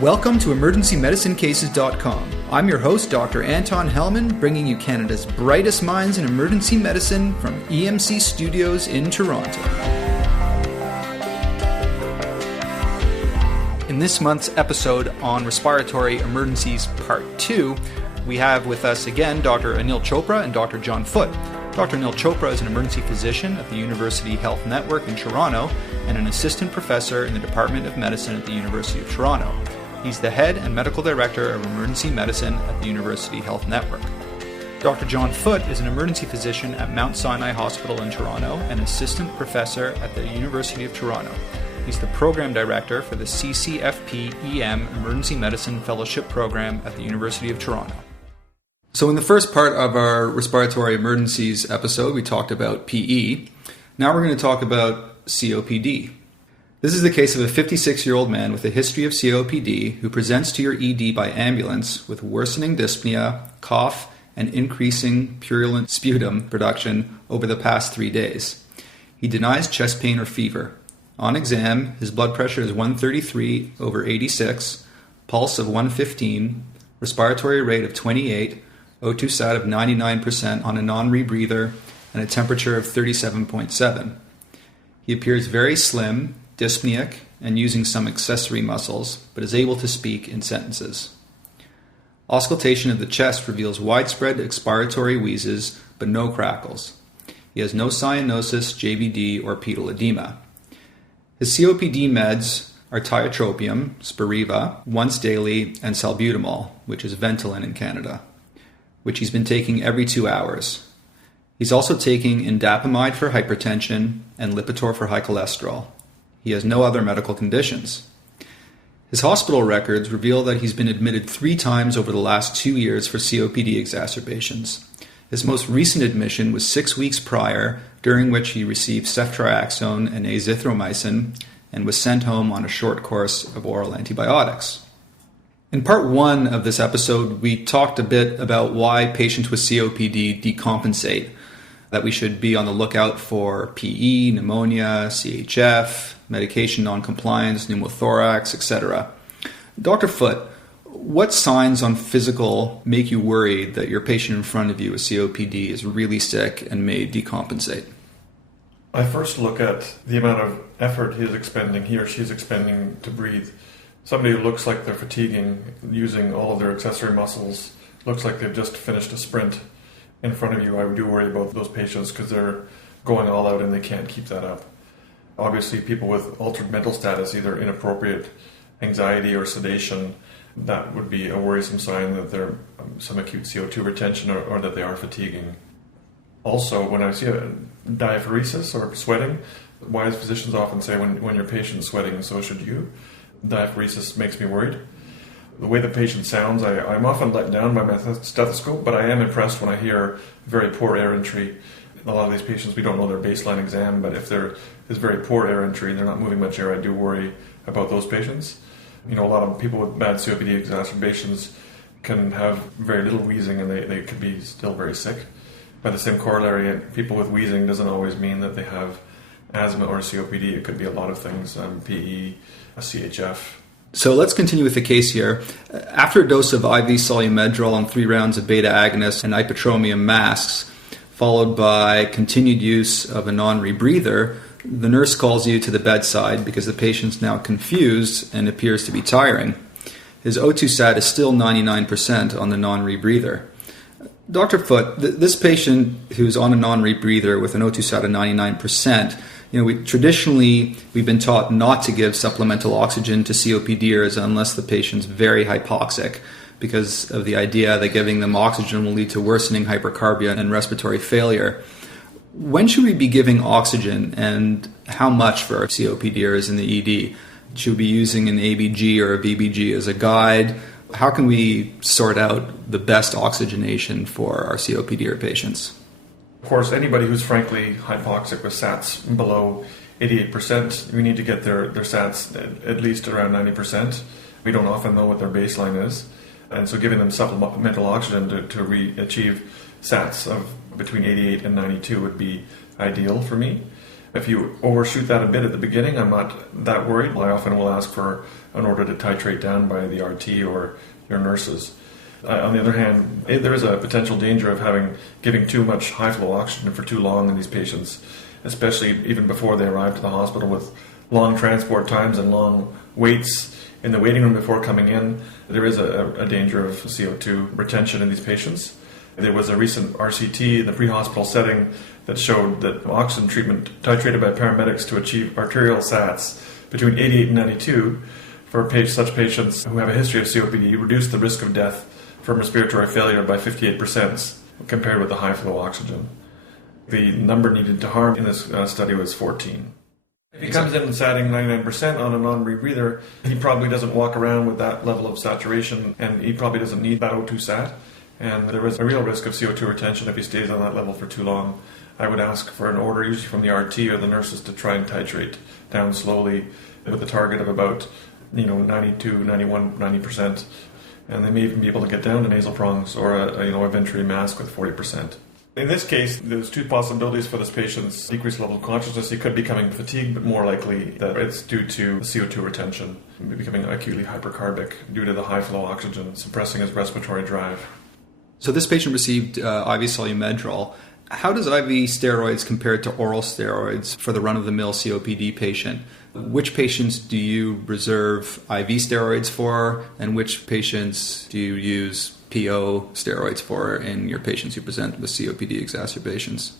Welcome to EmergencyMedicineCases.com. I'm your host, Dr. Anton Hellman, bringing you Canada's brightest minds in emergency medicine from EMC Studios in Toronto. In this month's episode on Respiratory Emergencies Part 2, we have with us again Dr. Anil Chopra and Dr. John Foote. Dr. Anil Chopra is an emergency physician at the University Health Network in Toronto and an assistant professor in the Department of Medicine at the University of Toronto. He's the head and medical director of emergency medicine at the University Health Network. Dr. John Foote is an emergency physician at Mount Sinai Hospital in Toronto and assistant professor at the University of Toronto. He's the program director for the CCFP-EM Emergency Medicine Fellowship Program at the University of Toronto. So in the first part of our respiratory emergencies episode, we talked about PE. Now we're going to talk about COPD. This is the case of a 56-year-old man with a history of COPD who presents to your ED by ambulance with worsening dyspnea, cough, and increasing purulent sputum production over the past 3 days. He denies chest pain or fever. On exam, his blood pressure is 133/86, pulse of 115, respiratory rate of 28, O2 sat of 99% on a non-rebreather, and a temperature of 37.7. He appears very slim, dyspneic, and using some accessory muscles, but is able to speak in sentences. Auscultation of the chest reveals widespread expiratory wheezes, but no crackles. He has no cyanosis, JVD, or pedal edema. His COPD meds are tiotropium, Spiriva, once daily, and salbutamol, which is Ventolin in Canada, which he's been taking every 2 hours. He's also taking indapamide for hypertension and Lipitor for high cholesterol. He has no other medical conditions. His hospital records reveal that he's been admitted 3 times over the last 2 years for COPD exacerbations. His most recent admission was 6 weeks prior, during which he received ceftriaxone and azithromycin and was sent home on a short course of oral antibiotics. In part 1 of this episode, we talked a bit about why patients with COPD decompensate, that we should be on the lookout for PE, pneumonia, CHF, medication noncompliance, pneumothorax, etc. Dr. Foote, what signs on physical make you worried that your patient in front of you with COPD is really sick and may decompensate? I first look at the amount of effort he or she is expending to breathe. Somebody who looks like they're fatiguing, using all of their accessory muscles, looks like they've just finished a sprint in front of you, I do worry about those patients because they're going all out and they can't keep that up. Obviously, people with altered mental status, either inappropriate anxiety or sedation, that would be a worrisome sign that they're some acute CO2 retention or that they are fatiguing. Also, when I see a diaphoresis or sweating, wise physicians often say when your patient's sweating, so should you. Diaphoresis makes me worried. The way the patient sounds, I'm often let down by my stethoscope, but I am impressed when I hear very poor air entry. A lot of these patients, we don't know their baseline exam, but if there is very poor air entry and they're not moving much air, I do worry about those patients. A lot of people with bad COPD exacerbations can have very little wheezing and they could be still very sick. By the same corollary, people with wheezing doesn't always mean that they have asthma or COPD. It could be a lot of things, PE, CHF. So let's continue with the case here. After a dose of IV solumedrol and 3 rounds of beta agonists and ipratropium masks, followed by continued use of a non-rebreather, the nurse calls you to the bedside because the patient's now confused and appears to be tiring. His O2 sat is still 99% on the non-rebreather. Dr. Foote, this patient who's on a non-rebreather with an O2 sat of 99%, we've been taught not to give supplemental oxygen to COPDers unless the patient's very hypoxic, because of the idea that giving them oxygen will lead to worsening hypercarbia and respiratory failure. When should we be giving oxygen, and how much for our COPDers in the ED? Should we be using an ABG or a VBG as a guide? How can we sort out the best oxygenation for our COPD patients? Of course, anybody who's frankly hypoxic with SATs below 88%, we need to get their SATs at least around 90%. We don't often know what their baseline is. And so giving them supplemental oxygen to achieve SATs of between 88 and 92 would be ideal for me. If you overshoot that a bit at the beginning, I'm not that worried. I often will ask for an order to titrate down by the RT or your nurses. On the other hand, there is a potential danger of giving too much high flow oxygen for too long in these patients, especially even before they arrive to the hospital with long transport times and long waits in the waiting room before coming in. There is a danger of CO2 retention in these patients. There was a recent RCT in the pre-hospital setting that showed that oxygen treatment titrated by paramedics to achieve arterial sats between 88 and 92 for such patients who have a history of COPD reduced the risk of death from respiratory failure by 58% compared with the high flow oxygen. The number needed to harm in this study was 14. If he comes in satting 99% on a non-rebreather, he probably doesn't walk around with that level of saturation, and he probably doesn't need that O2 sat. And there is a real risk of CO2 retention if he stays on that level for too long. I would ask for an order, usually from the RT or the nurses, to try and titrate down slowly with a target of about 92, 91, 90%. And they may even be able to get down to nasal prongs or a venturi mask with 40%. In this case, there's two possibilities for this patient's decreased level of consciousness. He could be becoming fatigued, but more likely that it's due to CO2 retention, becoming acutely hypercarbic due to the high flow oxygen suppressing his respiratory drive. So this patient received IV Solumedrol. How does IV steroids compare to oral steroids for the run-of-the-mill COPD patient? Which patients do you reserve IV steroids for, and which patients do you use PO steroids for in your patients who present with COPD exacerbations?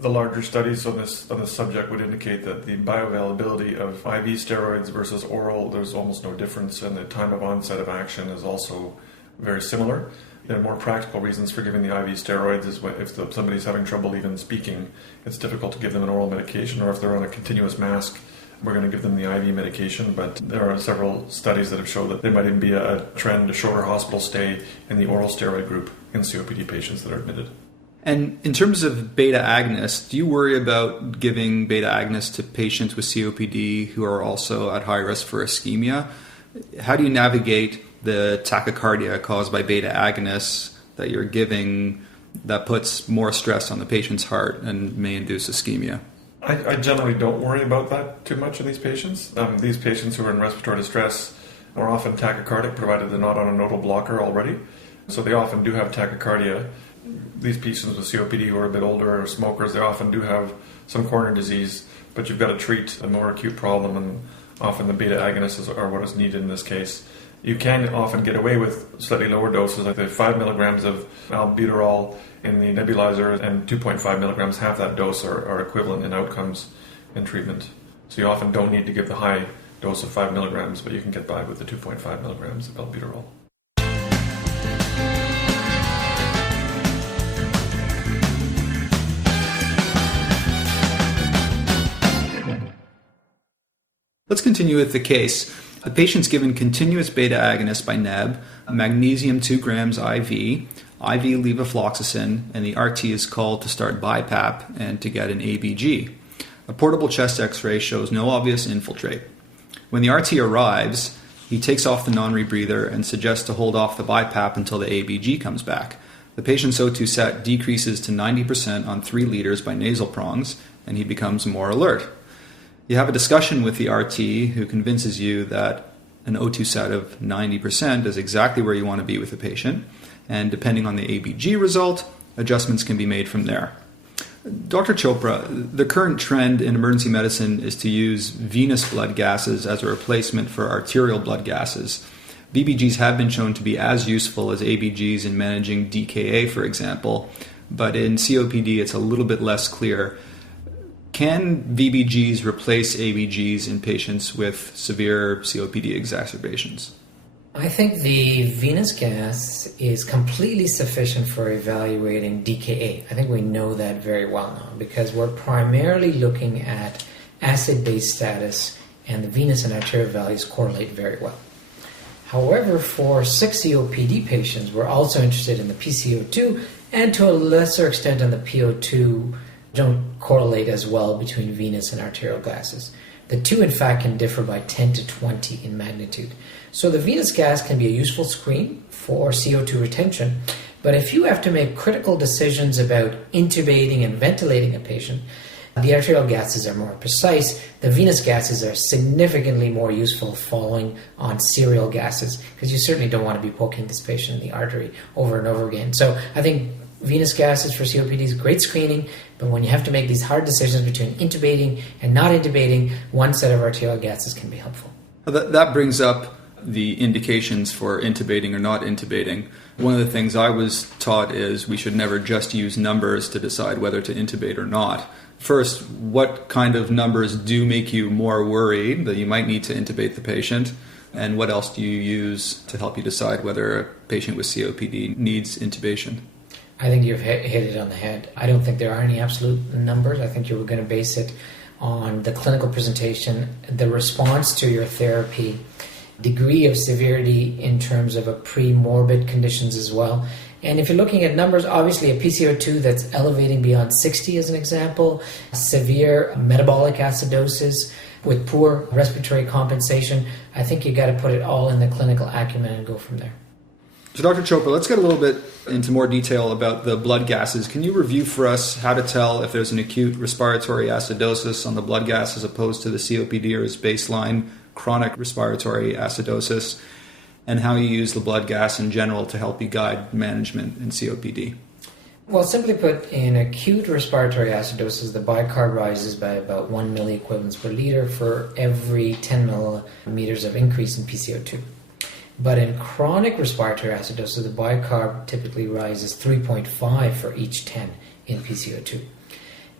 The larger studies on this subject would indicate that the bioavailability of IV steroids versus oral, there's almost no difference, and the time of onset of action is also very similar. There are more practical reasons for giving the IV steroids is if somebody's having trouble even speaking, it's difficult to give them an oral medication, or if they're on a continuous mask, we're going to give them the IV medication. But there are several studies that have shown that there might even be a trend to shorter hospital stay in the oral steroid group in COPD patients that are admitted. And in terms of beta agonists, do you worry about giving beta agonists to patients with COPD who are also at high risk for ischemia? How do you navigate the tachycardia caused by beta agonists that you're giving that puts more stress on the patient's heart and may induce ischemia? I generally don't worry about that too much in these patients. These patients who are in respiratory distress are often tachycardic, provided they're not on a nodal blocker already. So they often do have tachycardia. These patients with COPD who are a bit older or smokers, they often do have some coronary disease, but you've got to treat a more acute problem, and often the beta agonists are what is needed in this case. You can often get away with slightly lower doses, like the 5 milligrams of albuterol in the nebulizer and 2.5 milligrams, half that dose are equivalent in outcomes in treatment. So you often don't need to give the high dose of 5 milligrams, but you can get by with the 2.5 milligrams of albuterol. Let's continue with the case. The patient's given continuous beta agonist by neb, magnesium 2 grams IV, IV levofloxacin, and the RT is called to start BiPAP and to get an ABG. A portable chest x-ray shows no obvious infiltrate. When the RT arrives, he takes off the non-rebreather and suggests to hold off the BiPAP until the ABG comes back. The patient's O2 set decreases to 90% on 3 liters by nasal prongs, and he becomes more alert. You have a discussion with the RT who convinces you that an O2 set of 90% is exactly where you want to be with the patient, and depending on the ABG result, adjustments can be made from there. Dr. Chopra, the current trend in emergency medicine is to use venous blood gases as a replacement for arterial blood gases. VBGs have been shown to be as useful as ABGs in managing DKA, for example, but in COPD it's a little bit less clear. Can VBGs replace ABGs in patients with severe COPD exacerbations? I think the venous gas is completely sufficient for evaluating DKA. I think we know that very well now because we're primarily looking at acid-base status, and the venous and arterial values correlate very well. However, for sick COPD patients, we're also interested in the PCO2 and to a lesser extent on the PO2 don't correlate as well between venous and arterial gases. The two, in fact, can differ by 10 to 20 in magnitude. So the venous gas can be a useful screen for CO2 retention, but if you have to make critical decisions about intubating and ventilating a patient, The arterial gases are more precise. The venous gases are significantly more useful following on serial gases, because you certainly don't want to be poking this patient in the artery over and over again. So I think venous gases for COPD is great screening, but when you have to make these hard decisions between intubating and not intubating, one set of arterial gases can be helpful. That brings up the indications for intubating or not intubating. One of the things I was taught is we should never just use numbers to decide whether to intubate or not. First, what kind of numbers do make you more worried that you might need to intubate the patient? And what else do you use to help you decide whether a patient with COPD needs intubation? I think you've hit it on the head. I don't think there are any absolute numbers. I think you're going to base it on the clinical presentation, the response to your therapy, degree of severity in terms of a pre-morbid conditions as well. And if you're looking at numbers, obviously a PCO2 that's elevating beyond 60 as an example, severe metabolic acidosis with poor respiratory compensation, I think you got to put it all in the clinical acumen and go from there. So Dr. Chopra, let's get a little bit into more detail about the blood gases. Can you review for us how to tell if there's an acute respiratory acidosis on the blood gas as opposed to the COPD or as baseline chronic respiratory acidosis, and how you use the blood gas in general to help you guide management in COPD? Well, simply put, in acute respiratory acidosis, the bicarb rises by about 1 milliequivalents per liter for every 10 millimeters of increase in PCO2. But in chronic respiratory acidosis, the bicarb typically rises 3.5 for each 10 in PCO2.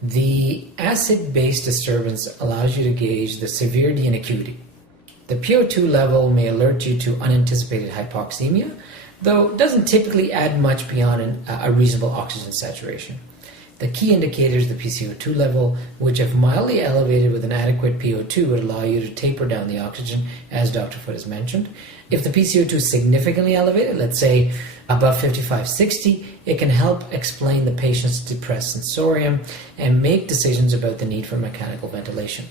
The acid-base disturbance allows you to gauge the severity and acuity. The PO2 level may alert you to unanticipated hypoxemia, though it doesn't typically add much beyond a reasonable oxygen saturation. The key indicator is the PCO2 level, which if mildly elevated with an adequate PO2 would allow you to taper down the oxygen, as Dr. Foote has mentioned. If the PCO2 is significantly elevated, let's say above 55-60, it can help explain the patient's depressed sensorium and make decisions about the need for mechanical ventilation.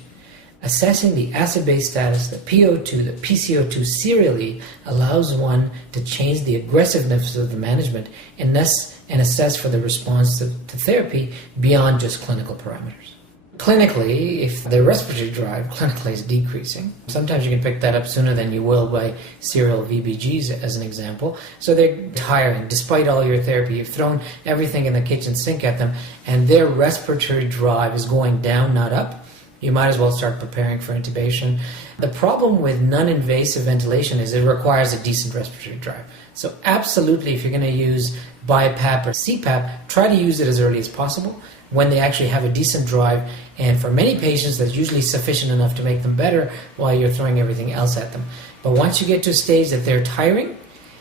Assessing the acid-base status, the PO2, the PCO2 serially allows one to change the aggressiveness of the management and assess for the response to therapy beyond just clinical parameters. Clinically, if the respiratory drive clinically is decreasing, sometimes you can pick that up sooner than you will by serial VBGs as an example. So they're tiring. Despite all your therapy, you've thrown everything in the kitchen sink at them and their respiratory drive is going down, not up. You might as well start preparing for intubation. The problem with non-invasive ventilation is it requires a decent respiratory drive. So absolutely, if you're going to use BiPAP or CPAP, try to use it as early as possible when they actually have a decent drive. And for many patients, that's usually sufficient enough to make them better while you're throwing everything else at them. But once you get to a stage that they're tiring,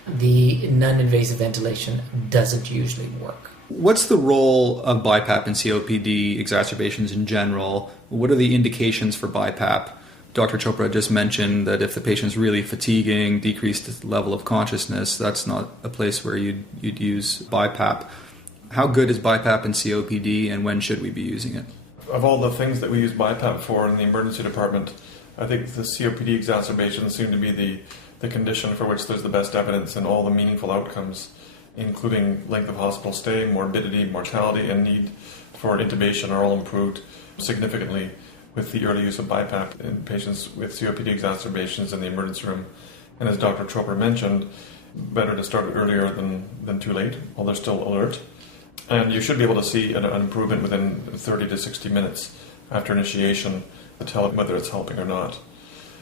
the non-invasive ventilation doesn't usually work. What's the role of BiPAP in COPD exacerbations in general? What are the indications for BiPAP? Dr. Chopra just mentioned that if the patient's really fatiguing, decreased level of consciousness, that's not a place where you'd use BiPAP. How good is BiPAP in COPD, and when should we be using it? Of all the things that we use BiPAP for in the emergency department, I think the COPD exacerbations seem to be the condition for which there's the best evidence and all the meaningful outcomes, including length of hospital stay, morbidity, mortality, and need for intubation are all improved significantly with the early use of BiPAP in patients with COPD exacerbations in the emergency room. And as Dr. Chopra mentioned, better to start earlier than too late while they're still alert. And you should be able to see an improvement within 30 to 60 minutes after initiation to tell whether it's helping or not.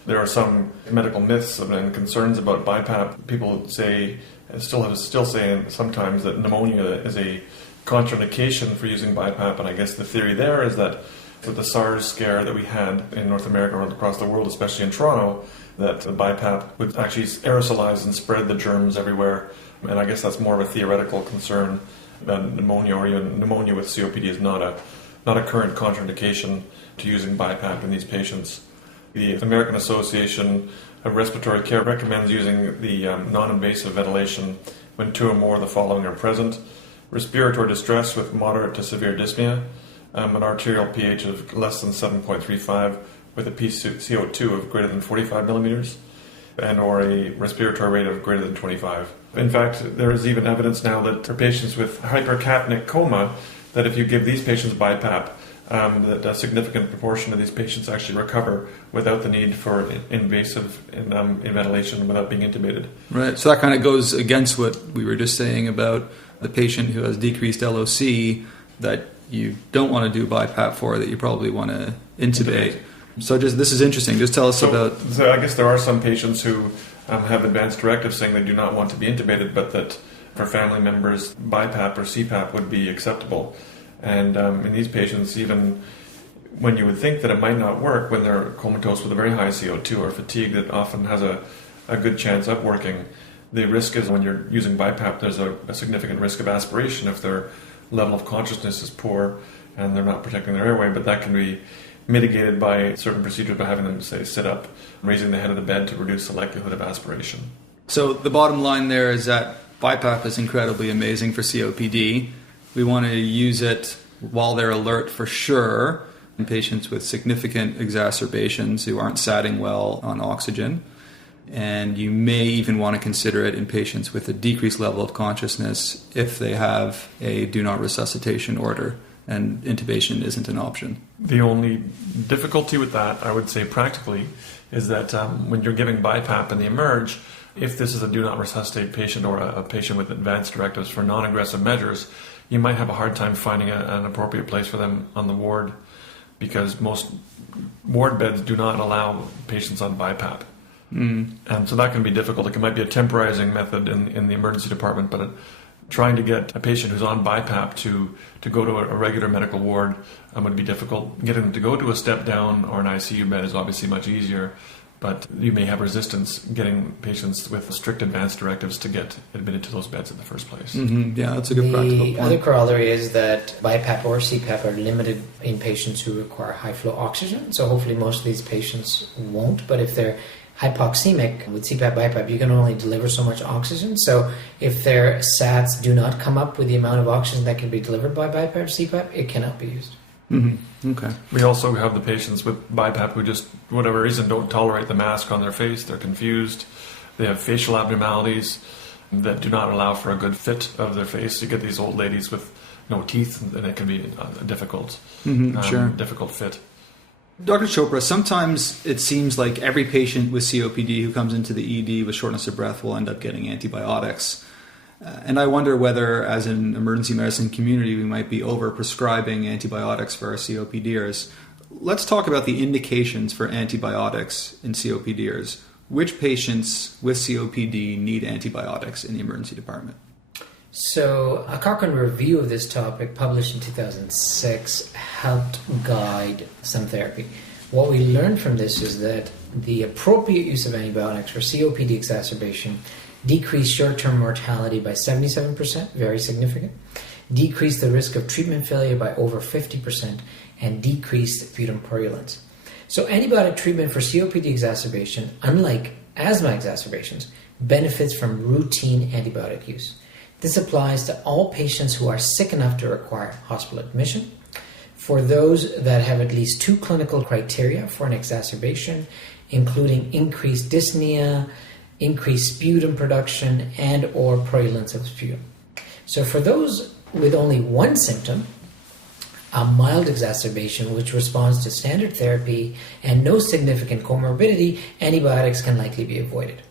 There are some medical myths and concerns about BiPAP. People still saying sometimes that pneumonia is a contraindication for using BiPAP, and I guess the theory there is that with the SARS scare that we had in North America and across the world, especially in Toronto, that the BiPAP would actually aerosolize and spread the germs everywhere, and I guess that's more of a theoretical concern than pneumonia, or even pneumonia with COPD is not a current contraindication to using BiPAP in these patients. The American Association of Respiratory Care recommends using the non-invasive ventilation when 2 or more of the following are present: respiratory distress with moderate to severe dyspnea, an arterial pH of less than 7.35 with a PCO2 of greater than 45 millimeters, and or a respiratory rate of greater than 25. In fact, there is even evidence now that for patients with hypercapnic coma, that if you give these patients BiPAP, that a significant proportion of these patients actually recover without the need for invasive ventilation, without being intubated. Right. So that kind of goes against what we were just saying about the patient who has decreased LOC that you don't want to do BiPAP for, that you probably want to intubate. So this is interesting. Just tell us about... So I guess there are some patients who have advanced directives saying they do not want to be intubated, but that for family members, BiPAP or CPAP would be acceptable. And in these patients, even when you would think that it might not work, when they're comatose with a very high CO2 or fatigue that often has a good chance of working, the risk is when you're using BiPAP, there's a significant risk of aspiration if their level of consciousness is poor and they're not protecting their airway, but that can be mitigated by certain procedures by having them, say, sit up, raising the head of the bed to reduce the likelihood of aspiration. So the bottom line there is that BiPAP is incredibly amazing for COPD. We want to use it while they're alert for sure in patients with significant exacerbations who aren't satting well on oxygen. And you may even want to consider it in patients with a decreased level of consciousness if they have a do not resuscitation order and intubation isn't an option. The only difficulty with that, I would say practically, is that when you're giving BiPAP in the emerge, if this is a do not resuscitate patient or a patient with advanced directives for non-aggressive measures, you might have a hard time finding an appropriate place for them on the ward, because most ward beds do not allow patients on BiPAP. And so that can be difficult. It might be a temporizing method in the emergency department, but trying to get a patient who's on BiPAP to go to a regular medical ward would be difficult. Getting them to go to a step down or an ICU bed is obviously much easier, but you may have resistance getting patients with strict advanced directives to get admitted to those beds in the first place. Mm-hmm. Yeah, that's a good practical point. The other corollary is that BiPAP or CPAP are limited in patients who require high flow oxygen, so hopefully most of these patients won't, but if they're hypoxemic with CPAP, BiPAP, you can only deliver so much oxygen. So if their SATs do not come up with the amount of oxygen that can be delivered by BiPAP or CPAP, it cannot be used. Mm-hmm. Okay. We also have the patients with BiPAP who just, for whatever reason, don't tolerate the mask on their face. They're confused. They have facial abnormalities that do not allow for a good fit of their face. You get these old ladies with no teeth, and it can be a difficult fit. Dr. Chopra, sometimes it seems like every patient with COPD who comes into the ED with shortness of breath will end up getting antibiotics. And I wonder whether, as an emergency medicine community, we might be over-prescribing antibiotics for our COPDers. Let's talk about the indications for antibiotics in COPDers. Which patients with COPD need antibiotics in the emergency department? So a Cochrane review of this topic published in 2006 helped guide some therapy. What we learned from this is that the appropriate use of antibiotics for COPD exacerbation decreased short-term mortality by 77%, very significant, decreased the risk of treatment failure by over 50%, and decreased sputum purulence. So antibiotic treatment for COPD exacerbation, unlike asthma exacerbations, benefits from routine antibiotic use. This applies to all patients who are sick enough to require hospital admission, for those that have at least 2 clinical criteria for an exacerbation, including increased dyspnea, increased sputum production, and or purulence of sputum. So for those with only one symptom, a mild exacerbation which responds to standard therapy and no significant comorbidity, antibiotics can likely be avoided.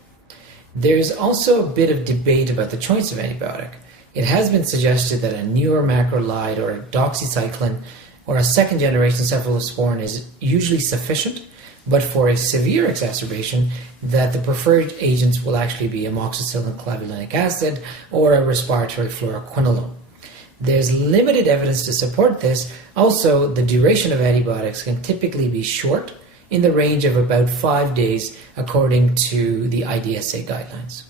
There's also a bit of debate about the choice of antibiotic. It has been suggested that a newer macrolide or a doxycycline or a second-generation cephalosporin is usually sufficient, but for a severe exacerbation, that the preferred agents will actually be amoxicillin clavulanic acid or a respiratory fluoroquinolone. There's limited evidence to support this. Also, the duration of antibiotics can typically be short, in the range of about 5 days, according to the IDSA guidelines.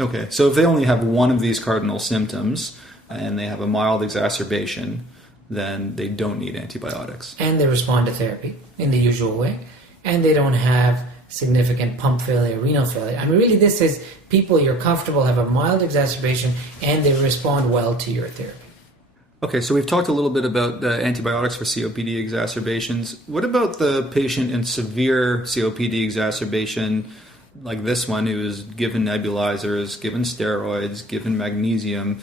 Okay, so if they only have one of these cardinal symptoms and they have a mild exacerbation, then they don't need antibiotics. And they respond to therapy in the usual way, and they don't have significant pump failure, renal failure. I mean, really, this is people you're comfortable have a mild exacerbation and they respond well to your therapy. Okay, so we've talked a little bit about antibiotics for COPD exacerbations. What about the patient in severe COPD exacerbation, like this one, who is given nebulizers, given steroids, given magnesium?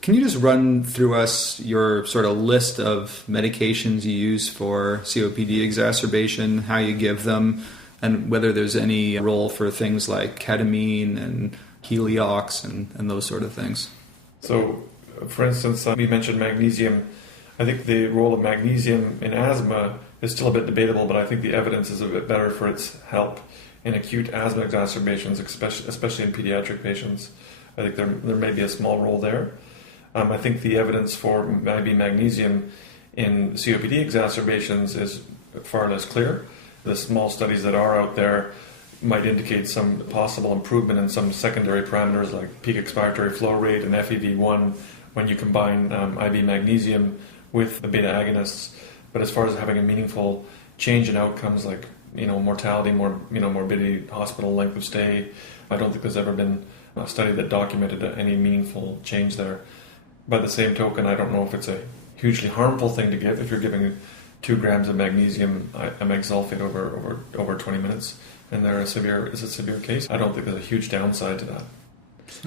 Can you just run through us your sort of list of medications you use for COPD exacerbation, how you give them, and whether there's any role for things like ketamine and Heliox and those sort of things? So, for instance, we mentioned magnesium. I think the role of magnesium in asthma is still a bit debatable, but I think the evidence is a bit better for its help in acute asthma exacerbations, especially in pediatric patients. I think there may be a small role there. I think the evidence for maybe magnesium in COPD exacerbations is far less clear. The small studies that are out there might indicate some possible improvement in some secondary parameters like peak expiratory flow rate and FEV1 when you combine IV magnesium with the beta agonists. But as far as having a meaningful change in outcomes like mortality, morbidity, hospital length of stay, I don't think there's ever been a study that documented any meaningful change there. By the same token, I don't know if it's a hugely harmful thing to give if you're giving 2 grams of magnesium sulfate over 20 minutes and is a severe case. I don't think there's a huge downside to that.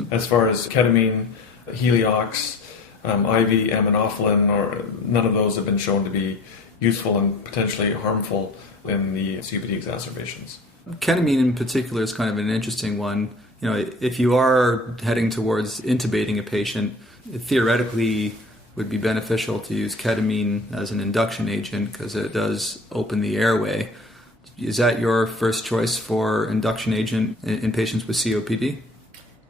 As far as ketamine, Heliox, IV aminophylline, or none of those have been shown to be useful and potentially harmful in the COPD exacerbations. Ketamine in particular is kind of an interesting one. If you are heading towards intubating a patient, it theoretically would be beneficial to use ketamine as an induction agent because it does open the airway. Is that your first choice for induction agent in patients with COPD?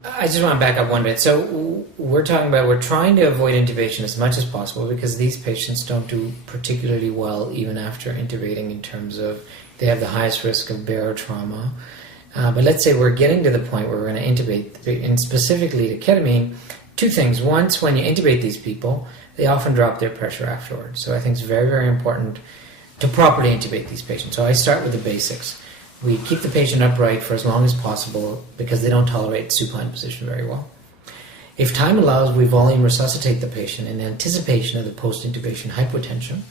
I just want to back up one bit. So we're trying to avoid intubation as much as possible because these patients don't do particularly well even after intubating in terms of they have the highest risk of barotrauma. But let's say we're getting to the point where we're going to intubate, and specifically to ketamine, 2 things. Once, when you intubate these people, they often drop their pressure afterwards. So I think it's very, very important to properly intubate these patients. So I start with the basics. We keep the patient upright for as long as possible because they don't tolerate supine position very well. If time allows, we volume resuscitate the patient in anticipation of the post-intubation hypotension.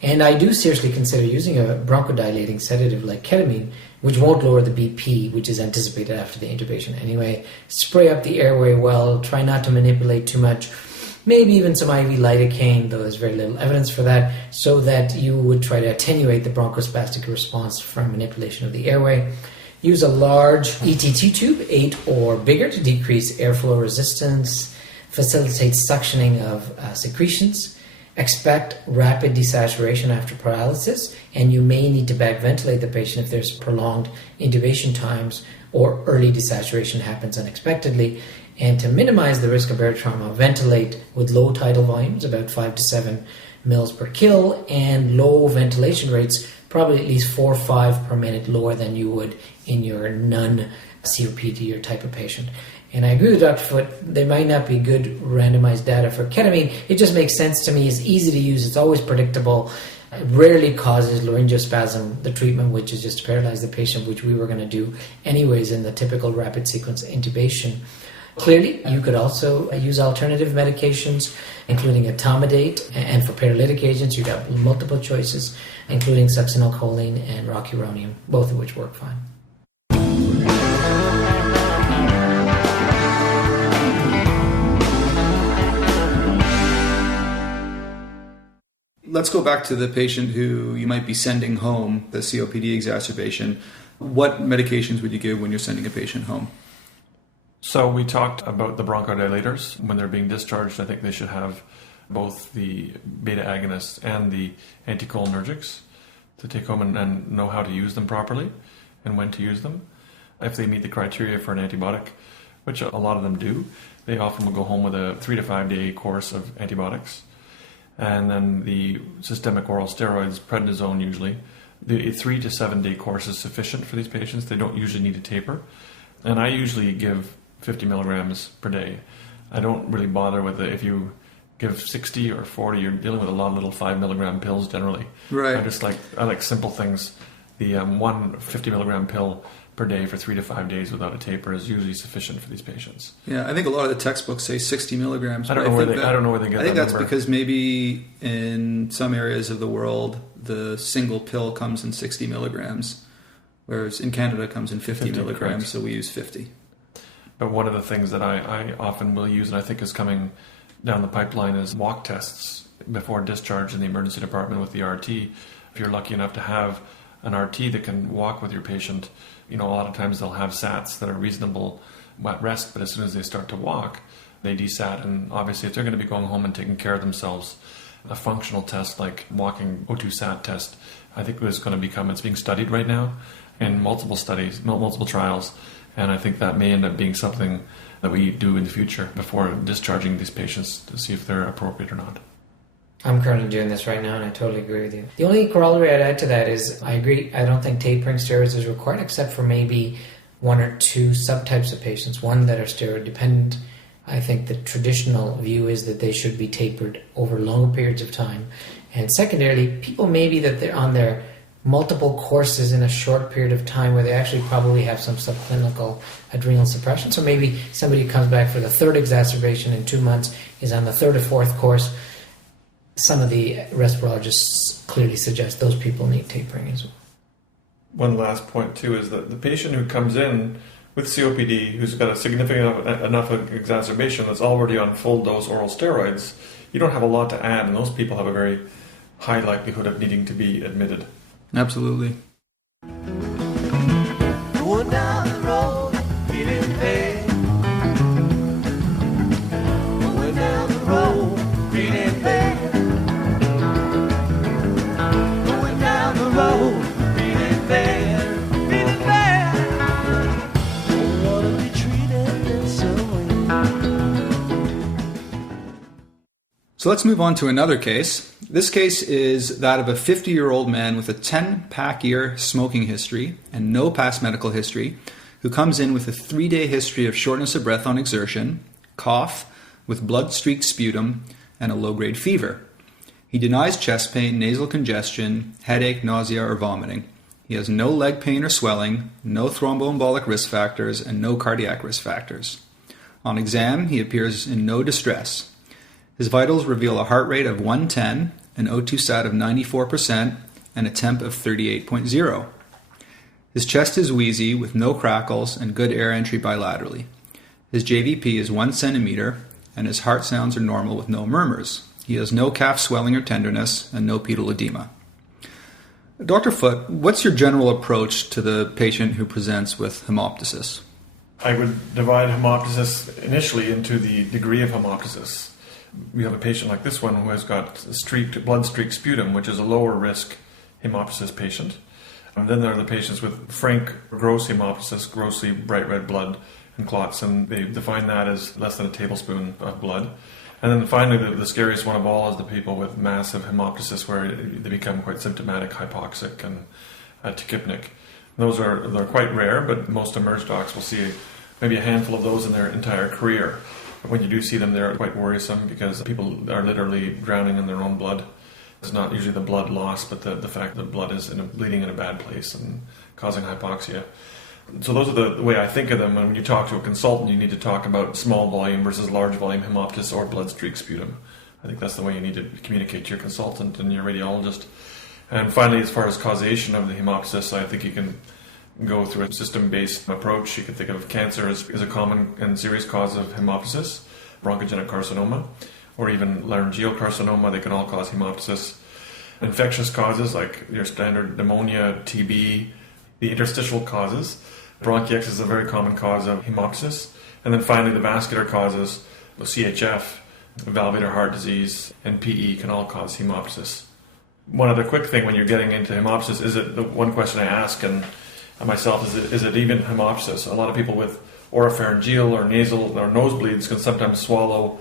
And I do seriously consider using a bronchodilating sedative like ketamine, which won't lower the BP, which is anticipated after the intubation anyway. Spray up the airway well, try not to manipulate too much. Maybe even some IV lidocaine, though there's very little evidence for that, so that you would try to attenuate the bronchospastic response from manipulation of the airway. Use a large ETT tube, 8 or bigger, to decrease airflow resistance, facilitate suctioning of secretions. Expect rapid desaturation after paralysis, and you may need to back ventilate the patient if there's prolonged intubation times or early desaturation happens unexpectedly. And to minimize the risk of barotrauma, ventilate with low tidal volumes, about 5 to 7 mils per kill, and low ventilation rates, probably at least 4 or 5 per minute lower than you would in your non-COPD or type of patient. And I agree with Dr. Foote, there might not be good randomized data for ketamine. It just makes sense to me. It's easy to use. It's always predictable. It rarely causes laryngospasm, the treatment, which is just to paralyze the patient, which we were going to do anyways in the typical rapid sequence intubation. Clearly, you could also use alternative medications, including etomidate, and for paralytic agents, you've got multiple choices, including succinylcholine and rocuronium, both of which work fine. Let's go back to the patient who you might be sending home, the COPD exacerbation. What medications would you give when you're sending a patient home? So we talked about the bronchodilators. When they're being discharged, I think they should have both the beta agonists and the anticholinergics to take home and know how to use them properly and when to use them. If they meet the criteria for an antibiotic, which a lot of them do, they often will go home with a 3 to 5 day course of antibiotics. And then the systemic oral steroids, prednisone usually, the 3 to 7 day course is sufficient for these patients. They don't usually need a taper. And I usually give 50 milligrams per day. I don't really bother with it. If you give 60 or 40, you're dealing with a lot of little 5 milligram pills generally. Right. I like simple things. The 1 50 milligram pill per day for 3 to 5 days without a taper is usually sufficient for these patients. Yeah, I think a lot of the textbooks say 60 milligrams. I don't know where they get that number. I think that's because maybe in some areas of the world, the single pill comes in 60 milligrams, whereas in Canada it comes in 50 milligrams, correct. So we use 50. But one of the things that I often will use, and I think is coming down the pipeline is walk tests before discharge in the emergency department with the RT. If you're lucky enough to have an RT that can walk with your patient, a lot of times they'll have SATs that are reasonable at rest, but as soon as they start to walk, they desat. And obviously if they're going to be going home and taking care of themselves, a functional test like walking O2 SAT test, I think it's being studied right now in multiple studies, multiple trials, and I think that may end up being something that we do in the future before discharging these patients to see if they're appropriate or not. I'm currently doing this right now, and I totally agree with you. The only corollary I'd add to that is I agree, I don't think tapering steroids is required except for maybe one or two subtypes of patients, one that are steroid dependent. I think the traditional view is that they should be tapered over longer periods of time. And secondarily, people maybe that they're on their multiple courses in a short period of time where they actually probably have some subclinical adrenal suppression. So maybe somebody who comes back for the third exacerbation in 2 months is on the third or fourth course. Some of the respirologists clearly suggest those people need tapering as well. One last point too is that the patient who comes in with COPD, who's got a significant enough exacerbation that's already on full dose oral steroids, you don't have a lot to add, and those people have a very high likelihood of needing to be admitted. Absolutely. Going down the road, feeling bad. Going down the road, feeling bad. Going down the road, feeling bad, feeling bad. Don't wanna be treated this way. So let's move on to another case. This case is that of a 50-year-old man with a 10-pack-year smoking history and no past medical history who comes in with a 3-day history of shortness of breath on exertion, cough with blood-streaked sputum, and a low-grade fever. He denies chest pain, nasal congestion, headache, nausea, or vomiting. He has no leg pain or swelling, no thromboembolic risk factors, and no cardiac risk factors. On exam, he appears in no distress. His vitals reveal a heart rate of 110, an O2 sat of 94%, and a temp of 38.0. His chest is wheezy with no crackles and good air entry bilaterally. His JVP is 1 centimeter, and his heart sounds are normal with no murmurs. He has no calf swelling or tenderness and no pedal edema. Dr. Foote, what's your general approach to the patient who presents with hemoptysis? I would divide hemoptysis initially into the degree of hemoptysis. We have a patient like this one who has got blood-streaked sputum, which is a lower risk hemoptysis patient. And then there are the patients with frank gross hemoptysis, grossly bright red blood and clots, and they define that as less than a tablespoon of blood. And then finally, the scariest one of all is the people with massive hemoptysis, where they become quite symptomatic, hypoxic and tachypnic. They're quite rare, but most emerge docs will see maybe a handful of those in their entire career. But when you do see them, they're quite worrisome because people are literally drowning in their own blood. It's not usually the blood loss, but the fact that blood is bleeding in a bad place and causing hypoxia. So those are the way I think of them. When you talk to a consultant, you need to talk about small volume versus large volume hemoptysis or blood-streaked sputum. I think that's the way you need to communicate to your consultant and your radiologist. And finally, as far as causation of the hemoptysis, I think you can go through a system-based approach. You can think of cancer as a common and serious cause of hemoptysis, bronchogenic carcinoma, or even laryngeal carcinoma. They can all cause hemoptysis. Infectious causes like your standard pneumonia, TB, the interstitial causes. Bronchiectasis is a very common cause of hemoptysis. And then finally, the vascular causes, CHF, valvular heart disease, and PE can all cause hemoptysis. One other quick thing when you're getting into hemoptysis is it the one question I ask and myself is it even hemoptysis? A lot of people with oropharyngeal or nasal or nosebleeds can sometimes swallow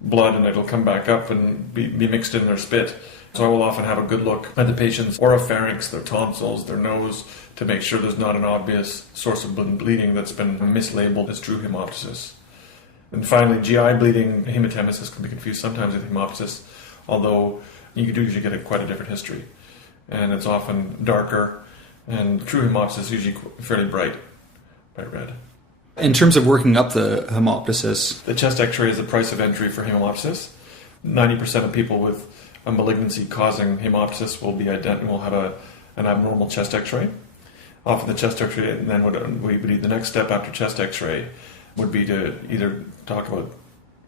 blood and it'll come back up and be mixed in their spit. So I will often have a good look at the patient's oropharynx, their tonsils, their nose, to make sure there's not an obvious source of bleeding that's been mislabeled as true hemoptysis. And finally, GI bleeding, hematemesis can be confused sometimes with hemoptysis, although you do usually get quite a different history. And it's often darker, and true hemoptysis is usually fairly bright red. In terms of working up the hemoptysis, the chest x-ray is the price of entry for hemoptysis. 90% of people with a malignancy causing hemoptysis will have an abnormal chest x-ray. Often the chest x-ray, and then the next step after chest x-ray would be to either talk about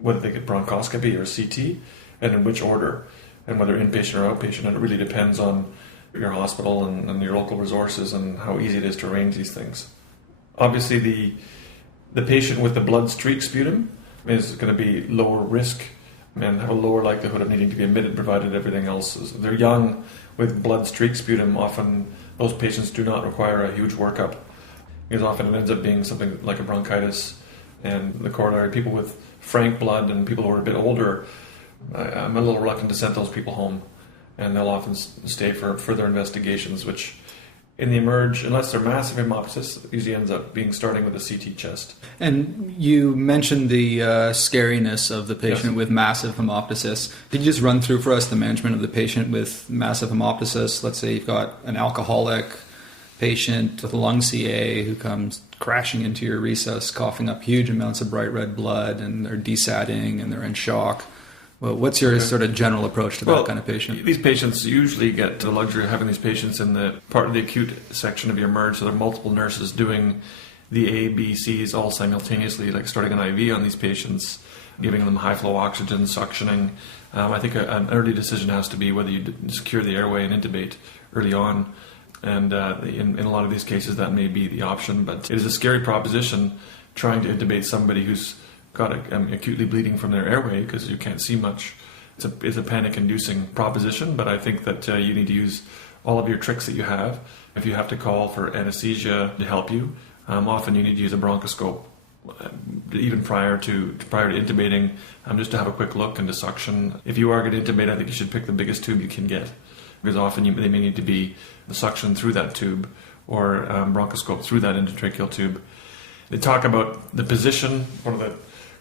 whether they get bronchoscopy or CT, and in which order, and whether inpatient or outpatient. And it really depends on your hospital and your local resources and how easy it is to arrange these things. Obviously, the patient with the blood streak sputum is going to be lower risk and have a lower likelihood of needing to be admitted, provided everything else is. They're young with blood streak sputum. Often those patients do not require a huge workup, because often it ends up being something like a bronchitis. And the corollary, people with frank blood and people who are a bit older, I'm a little reluctant to send those people home, and they'll often stay for further investigations, which in the emerge, unless they're massive hemoptysis, it usually ends up being starting with a CT chest. And you mentioned the scariness of the patient with massive hemoptysis. Could you just run through for us the management of the patient with massive hemoptysis? Let's say you've got an alcoholic patient with a lung CA who comes crashing into your resus, coughing up huge amounts of bright red blood, and they're desatting and they're in shock. Well, what's your sort of general approach to that kind of patient? These patients usually get the luxury of having these patients in the part of the acute section of your emerge, so there are multiple nurses doing the A, B, Cs all simultaneously, like starting an IV on these patients, giving them high flow oxygen, suctioning. I think an early decision has to be whether you secure the airway and intubate early on. And in a lot of these cases, that may be the option. But it is a scary proposition trying to intubate somebody who's got acutely bleeding from their airway because you can't see much. It's a panic-inducing proposition, but I think that you need to use all of your tricks that you have. If you have to call for anesthesia to help you, often you need to use a bronchoscope, even prior to intubating, just to have a quick look and to suction. If you are going to intubate, I think you should pick the biggest tube you can get, because often they may need to be suction through that tube or bronchoscope through that endotracheal tube. They talk about the position. One of the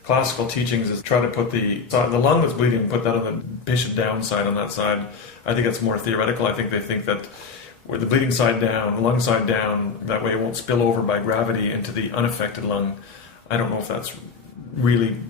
classical teachings is try to put the lung that's bleeding, put that on the patient downside on that side. I think it's more theoretical. I think they think that where the bleeding side down, the lung side down, that way it won't spill over by gravity into the unaffected lung. I don't know if that's really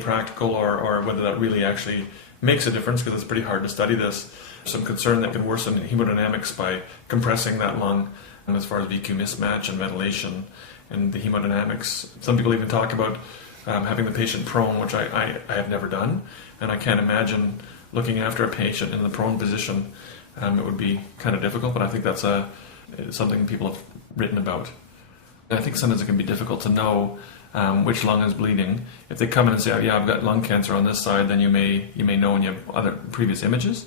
practical or whether that really actually makes a difference, because it's pretty hard to study this. Some concern that can worsen hemodynamics by compressing that lung, and as far as VQ mismatch and ventilation and the hemodynamics. Some people even talk about having the patient prone, which I have never done, and I can't imagine looking after a patient in the prone position. It would be kind of difficult, but I think that's something people have written about. And I think sometimes it can be difficult to know which lung is bleeding. If they come in and say, "Oh, yeah, I've got lung cancer on this side," then you may know, and you have other previous images.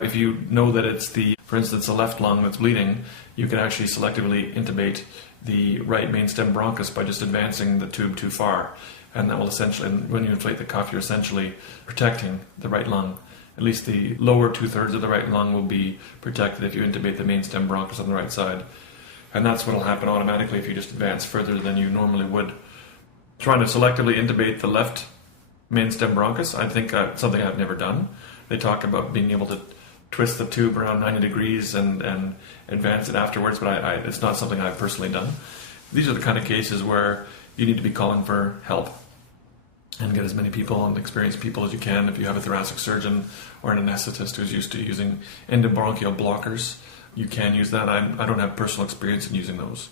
If you know that it's for instance, the left lung that's bleeding, you can actually selectively intubate the right main stem bronchus by just advancing the tube too far. And that will essentially, when you inflate the cuff, you're essentially protecting the right lung. At least the lower 2/3 of the right lung will be protected if you intubate the main stem bronchus on the right side. And that's what will happen automatically if you just advance further than you normally would. Trying to selectively intubate the left main stem bronchus, I think something I've never done. They talk about being able to twist the tube around 90 degrees and advance it afterwards, but it's not something I've personally done. These are the kind of cases where you need to be calling for help and get as many people and experienced people as you can. If you have a thoracic surgeon or an anesthetist who's used to using endobronchial blockers, you can use that. I don't have personal experience in using those.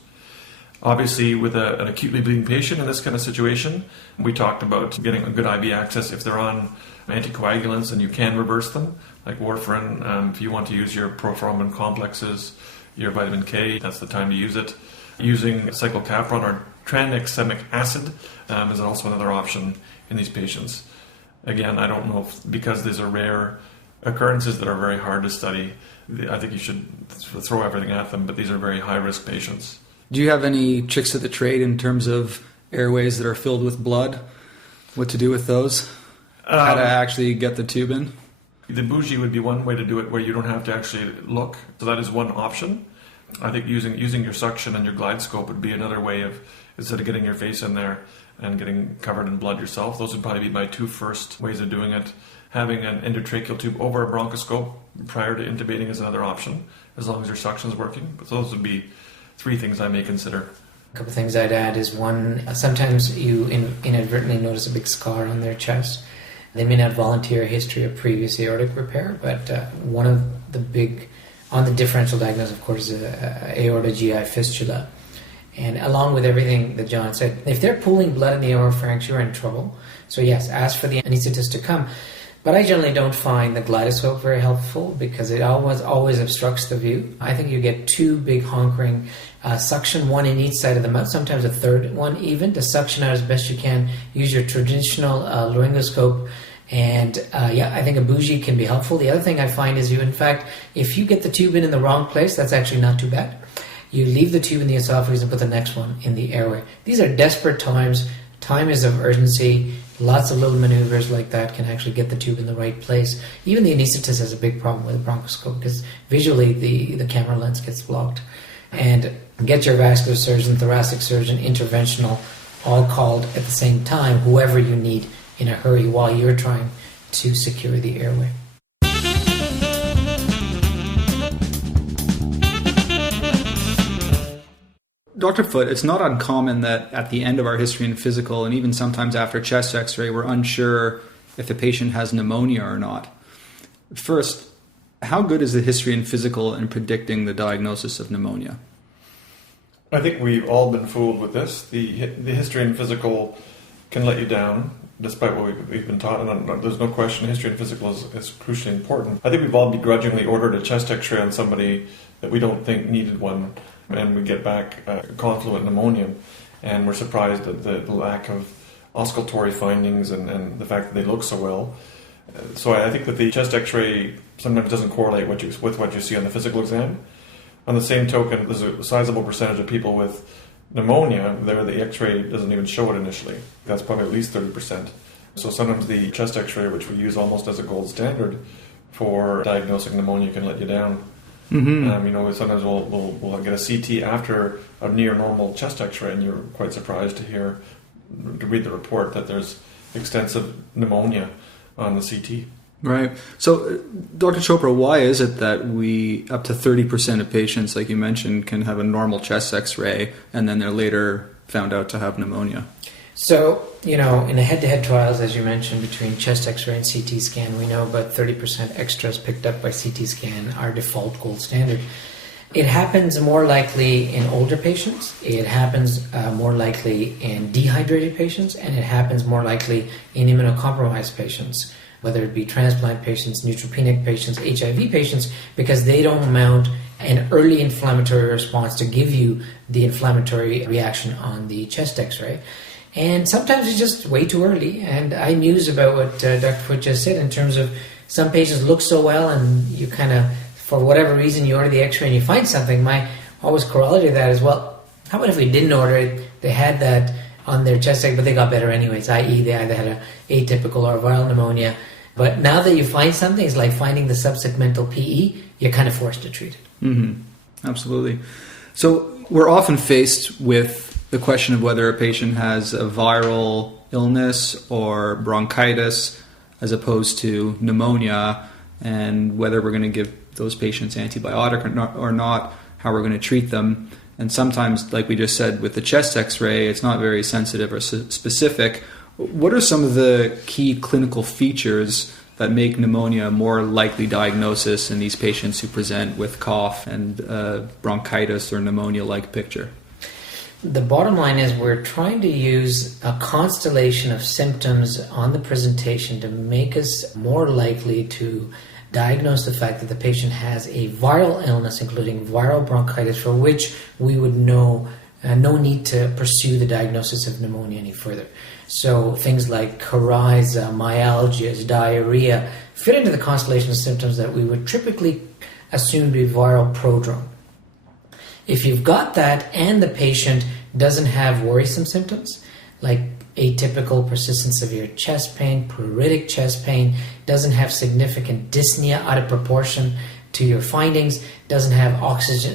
Obviously, with an acutely bleeding patient in this kind of situation, we talked about getting a good IV access. If they're on anticoagulants and you can reverse them, like warfarin, if you want to use your prothrombin complexes, your vitamin K, that's the time to use it. Using cyclopentone or tranexamic acid is also another option in these patients. Again, I don't know because these are rare occurrences that are very hard to study, I think you should throw everything at them, but these are very high-risk patients. Do you have any tricks of the trade in terms of airways that are filled with blood? What to do with those? How to actually get the tube in? The bougie would be one way to do it where you don't have to actually look. So that is one option. I think using your suction and your glide scope would be another way of, instead of getting your face in there and getting covered in blood yourself. Those would probably be my two first ways of doing it. Having an endotracheal tube over a bronchoscope prior to intubating is another option, as long as your suction is working. But those would be three things I may consider. A couple things I'd add is one, sometimes you inadvertently notice a big scar on their chest. They may not volunteer a history of previous aortic repair, but one of the big, on the differential diagnosis, of course, is aorta GI fistula. And along with everything that John said, if they're pooling blood in the oropharynx, you're in trouble. So yes, ask for the anesthetist to come. But I generally don't find the gyroscope very helpful because it always obstructs the view. I think you get two big honkering suction, one in each side of the mouth, sometimes a third one even, to suction out as best you can. Use your traditional laryngoscope. And I think a bougie can be helpful. The other thing I find is if you get the tube in the wrong place, that's actually not too bad. You leave the tube in the esophagus and put the next one in the airway. These are desperate times. Time is of urgency. Lots of little maneuvers like that can actually get the tube in the right place. Even the anesthetist has a big problem with a bronchoscope because visually the camera lens gets blocked. And get your vascular surgeon, thoracic surgeon, interventional, all called at the same time, whoever you need in a hurry while you're trying to secure the airway. Dr. Foote, it's not uncommon that at the end of our history and physical, and even sometimes after chest x-ray, we're unsure if the patient has pneumonia or not. First, how good is the history and physical in predicting the diagnosis of pneumonia? I think we've all been fooled with this. The history and physical can let you down, despite what we've been taught. And there's no question history and physical is crucially important. I think we've all begrudgingly ordered a chest x-ray on somebody that we don't think needed one, and we get back confluent pneumonia, and we're surprised at the lack of auscultatory findings and the fact that they look so well. So I think that the chest x-ray sometimes doesn't correlate with what you see on the physical exam. On the same token, there's a sizable percentage of people with pneumonia where the x-ray doesn't even show it initially. That's probably at least 30%. So sometimes the chest x-ray, which we use almost as a gold standard for diagnosing pneumonia, can let you down. Mm-hmm. Sometimes we'll get a CT after a near normal chest x-ray, and you're quite surprised to read the report that there's extensive pneumonia on the CT. Right. So, Dr. Chopra, why is it that up to 30% of patients, like you mentioned, can have a normal chest x-ray and then they're later found out to have pneumonia? So, in the head-to-head trials, as you mentioned, between chest x-ray and CT scan, we know about 30% extras picked up by CT scan are default gold standard. It happens more likely in older patients, it happens more likely in dehydrated patients, and it happens more likely in immunocompromised patients, whether it be transplant patients, neutropenic patients, HIV patients, because they don't mount an early inflammatory response to give you the inflammatory reaction on the chest x-ray. And sometimes it's just way too early. And I muse about what Dr. Foote just said in terms of some patients look so well and you kind of, for whatever reason, you order the x-ray and you find something. My always corollary to that is, well, how about if we didn't order it, they had that on their chest x-ray, but they got better anyways, i.e. they either had an atypical or viral pneumonia. But now that you find something, it's like finding the subsegmental PE, you're kind of forced to treat it. Mm-hmm. Absolutely. So we're often faced with the question of whether a patient has a viral illness or bronchitis as opposed to pneumonia, and whether we're going to give those patients antibiotic or not, how we're going to treat them. And sometimes, like we just said, with the chest x-ray, it's not very sensitive or specific. What are some of the key clinical features that make pneumonia a more likely diagnosis in these patients who present with cough and bronchitis or pneumonia-like picture? The bottom line is we're trying to use a constellation of symptoms on the presentation to make us more likely to diagnose the fact that the patient has a viral illness, including viral bronchitis, for which we would know no need to pursue the diagnosis of pneumonia any further. So things like coryza, myalgias, diarrhea fit into the constellation of symptoms that we would typically assume to be viral prodrome. If you've got that and the patient doesn't have worrisome symptoms, like atypical persistent severe chest pain, pruritic chest pain, doesn't have significant dyspnea out of proportion to your findings, doesn't have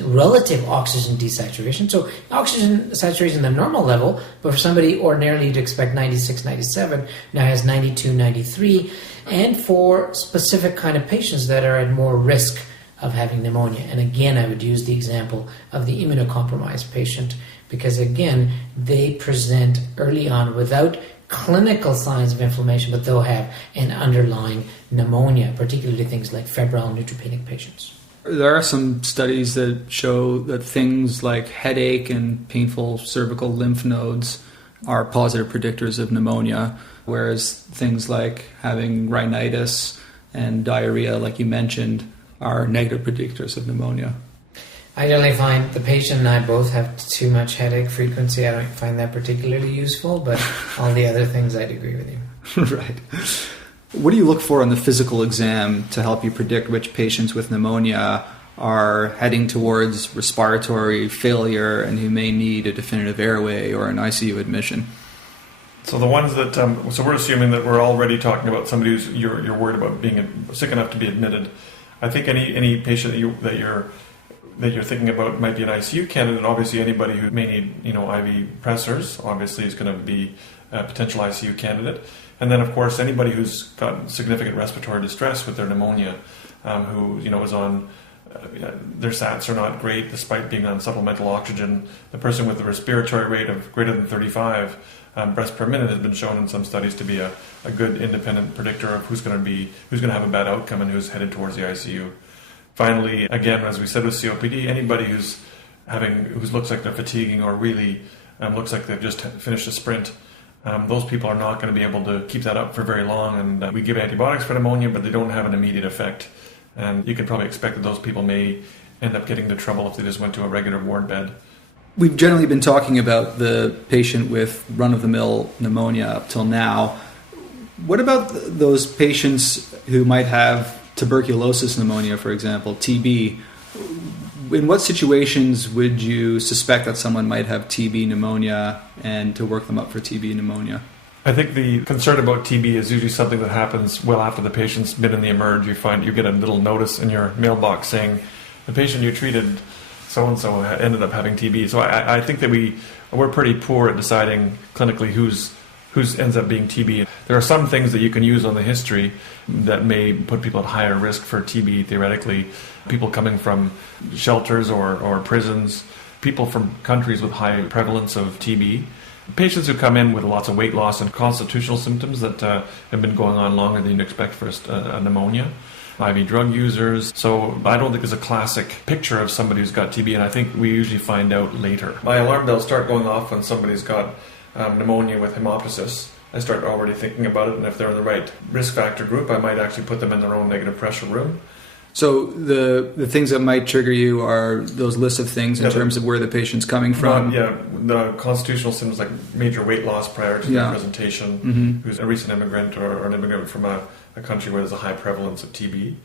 relative oxygen desaturation. So oxygen saturation at the normal level, but for somebody ordinarily you'd expect 96, 97, now has 92, 93, and for specific kind of patients that are at more risk of having pneumonia. And again, I would use the example of the immunocompromised patient because, again, they present early on without clinical signs of inflammation, but they'll have an underlying pneumonia, particularly things like febrile neutropenic patients. There are some studies that show that things like headache and painful cervical lymph nodes are positive predictors of pneumonia, whereas things like having rhinitis and diarrhea, like you mentioned, are negative predictors of pneumonia. I generally find the patient and I both have too much headache frequency. I don't find that particularly useful, but all the other things I'd agree with you. Right. What do you look for on the physical exam to help you predict which patients with pneumonia are heading towards respiratory failure and who may need a definitive airway or an ICU admission? So the ones that, so we're assuming that we're already talking about somebody who's you're worried about being sick enough to be admitted. I think any patient that you're thinking about might be an ICU candidate. Obviously, anybody who may need IV pressors obviously is going to be a potential ICU candidate. And then, of course, anybody who's got significant respiratory distress with their pneumonia, who is on their SATs are not great despite being on supplemental oxygen. The person with the respiratory rate of greater than 35 breaths per minute has been shown in some studies to be a good independent predictor of who's going to have a bad outcome and who's headed towards the ICU. Finally, again, as we said with COPD, anybody who looks like they're fatiguing or really looks like they've just finished a sprint, those people are not going to be able to keep that up for very long. And we give antibiotics for pneumonia, but they don't have an immediate effect. And you can probably expect that those people may end up getting into trouble if they just went to a regular ward bed. We've generally been talking about the patient with run-of-the-mill pneumonia up till now. What about those patients who might have tuberculosis pneumonia, for example, TB? In what situations would you suspect that someone might have TB pneumonia and to work them up for TB pneumonia? I think the concern about TB is usually something that happens well after the patient's been in the emerge. You get a little notice in your mailbox saying the patient you treated so-and-so ended up having TB. So I think that we're pretty poor at deciding clinically who's ends up being TB. There are some things that you can use on the history that may put people at higher risk for TB theoretically. People coming from shelters or prisons, people from countries with high prevalence of TB, patients who come in with lots of weight loss and constitutional symptoms that have been going on longer than you'd expect for a pneumonia, IV drug users. So I don't think there's a classic picture of somebody who's got TB, and I think we usually find out later. My alarm bells start going off when somebody's got pneumonia with hemoptysis. I start already thinking about it, and if they're in the right risk factor group, I might actually put them in their own negative pressure room. So the things that might trigger you are those lists of things in terms of where the patient's coming from? The constitutional symptoms like major weight loss prior to the presentation, who's a recent immigrant or an immigrant from a country where there's a high prevalence of TB.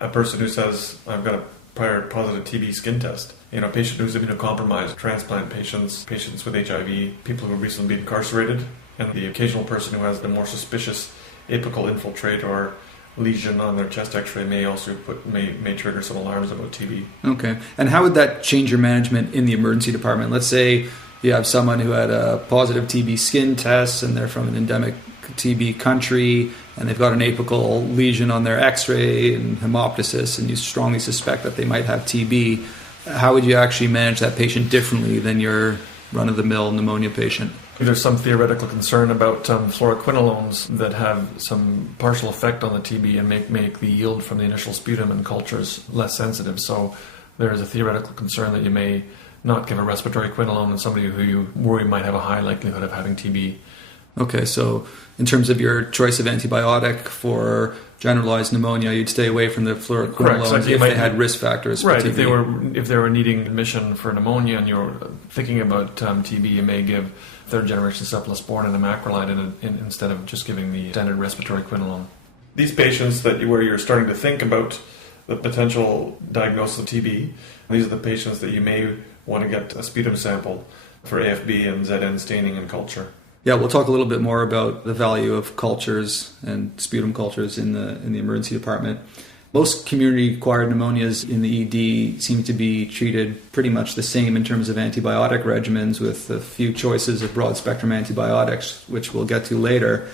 A person who says, I've got a prior positive TB skin test. A patient who's immunocompromised, transplant patients with HIV, people who have recently been incarcerated, and the occasional person who has the more suspicious apical infiltrate or lesion on their chest X-ray may trigger some alarms about TB. Okay. And how would that change your management in the emergency department? Let's say you have someone who had a positive TB skin test and they're from an endemic TB country and they've got an apical lesion on their X-ray and hemoptysis, and you strongly suspect that they might have TB. How would you actually manage that patient differently than your run-of-the-mill pneumonia patient? There's some theoretical concern about fluoroquinolones that have some partial effect on the TB and make the yield from the initial sputum and cultures less sensitive. So there is a theoretical concern that you may not give a respiratory quinolone in somebody who you worry might have a high likelihood of having TB. Okay, so in terms of your choice of antibiotic for generalized pneumonia, you'd stay away from the fluoroquinolones if they had risk factors. Right, if they were needing admission for pneumonia and you're thinking about TB, you may give third-generation cephalosporin and a macrolide instead of just giving the standard respiratory quinolone. These patients where you're starting to think about the potential diagnosis of TB, these are the patients that you may want to get a sputum sample for AFB and ZN staining and culture. Yeah, we'll talk a little bit more about the value of cultures and sputum cultures in the emergency department. Most community-acquired pneumonias in the ED seem to be treated pretty much the same in terms of antibiotic regimens, with a few choices of broad-spectrum antibiotics, which we'll get to later.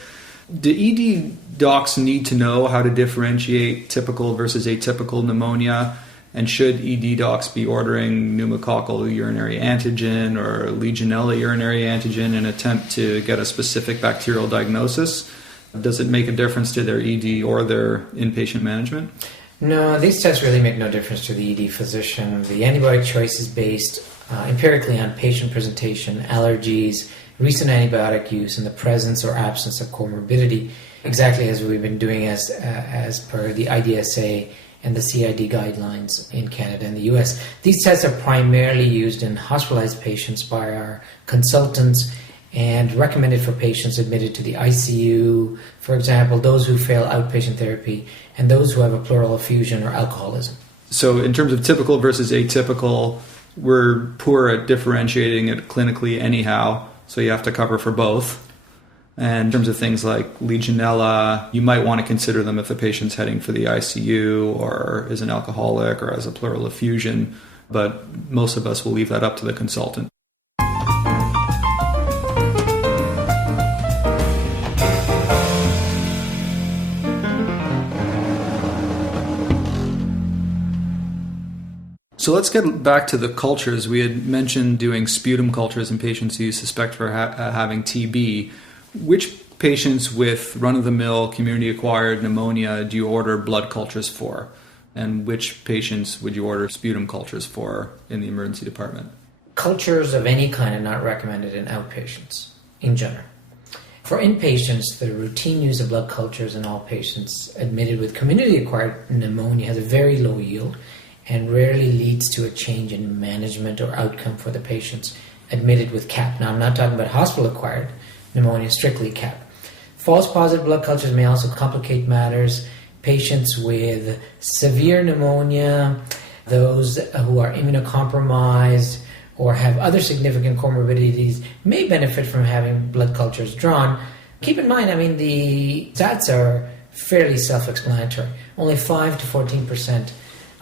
Do ED docs need to know how to differentiate typical versus atypical pneumonia? And should ED docs be ordering pneumococcal urinary antigen or Legionella urinary antigen in an attempt to get a specific bacterial diagnosis? Does it make a difference to their ED or their inpatient management? No, these tests really make no difference to the ED physician. The antibiotic choice is based empirically on patient presentation, allergies, recent antibiotic use, and the presence or absence of comorbidity, exactly as we've been doing as per the IDSA and the CID guidelines in Canada and the US. These tests are primarily used in hospitalized patients by our consultants and recommended for patients admitted to the ICU, for example, those who fail outpatient therapy, and those who have a pleural effusion or alcoholism. So in terms of typical versus atypical, we're poor at differentiating it clinically anyhow, so you have to cover for both. And in terms of things like Legionella, you might want to consider them if the patient's heading for the ICU or is an alcoholic or has a pleural effusion, but most of us will leave that up to the consultant. So let's get back to the cultures. We had mentioned doing sputum cultures in patients who you suspect for having TB. Which patients with run-of-the-mill community-acquired pneumonia do you order blood cultures for? And which patients would you order sputum cultures for in the emergency department? Cultures of any kind are not recommended in outpatients in general. For inpatients, the routine use of blood cultures in all patients admitted with community-acquired pneumonia has a very low yield and rarely leads to a change in management or outcome for the patients admitted with CAP. Now, I'm not talking about hospital-acquired pneumonia, strictly CAP. False positive blood cultures may also complicate matters. Patients with severe pneumonia, those who are immunocompromised or have other significant comorbidities may benefit from having blood cultures drawn. Keep in mind, the stats are fairly self-explanatory. Only 5 to 14%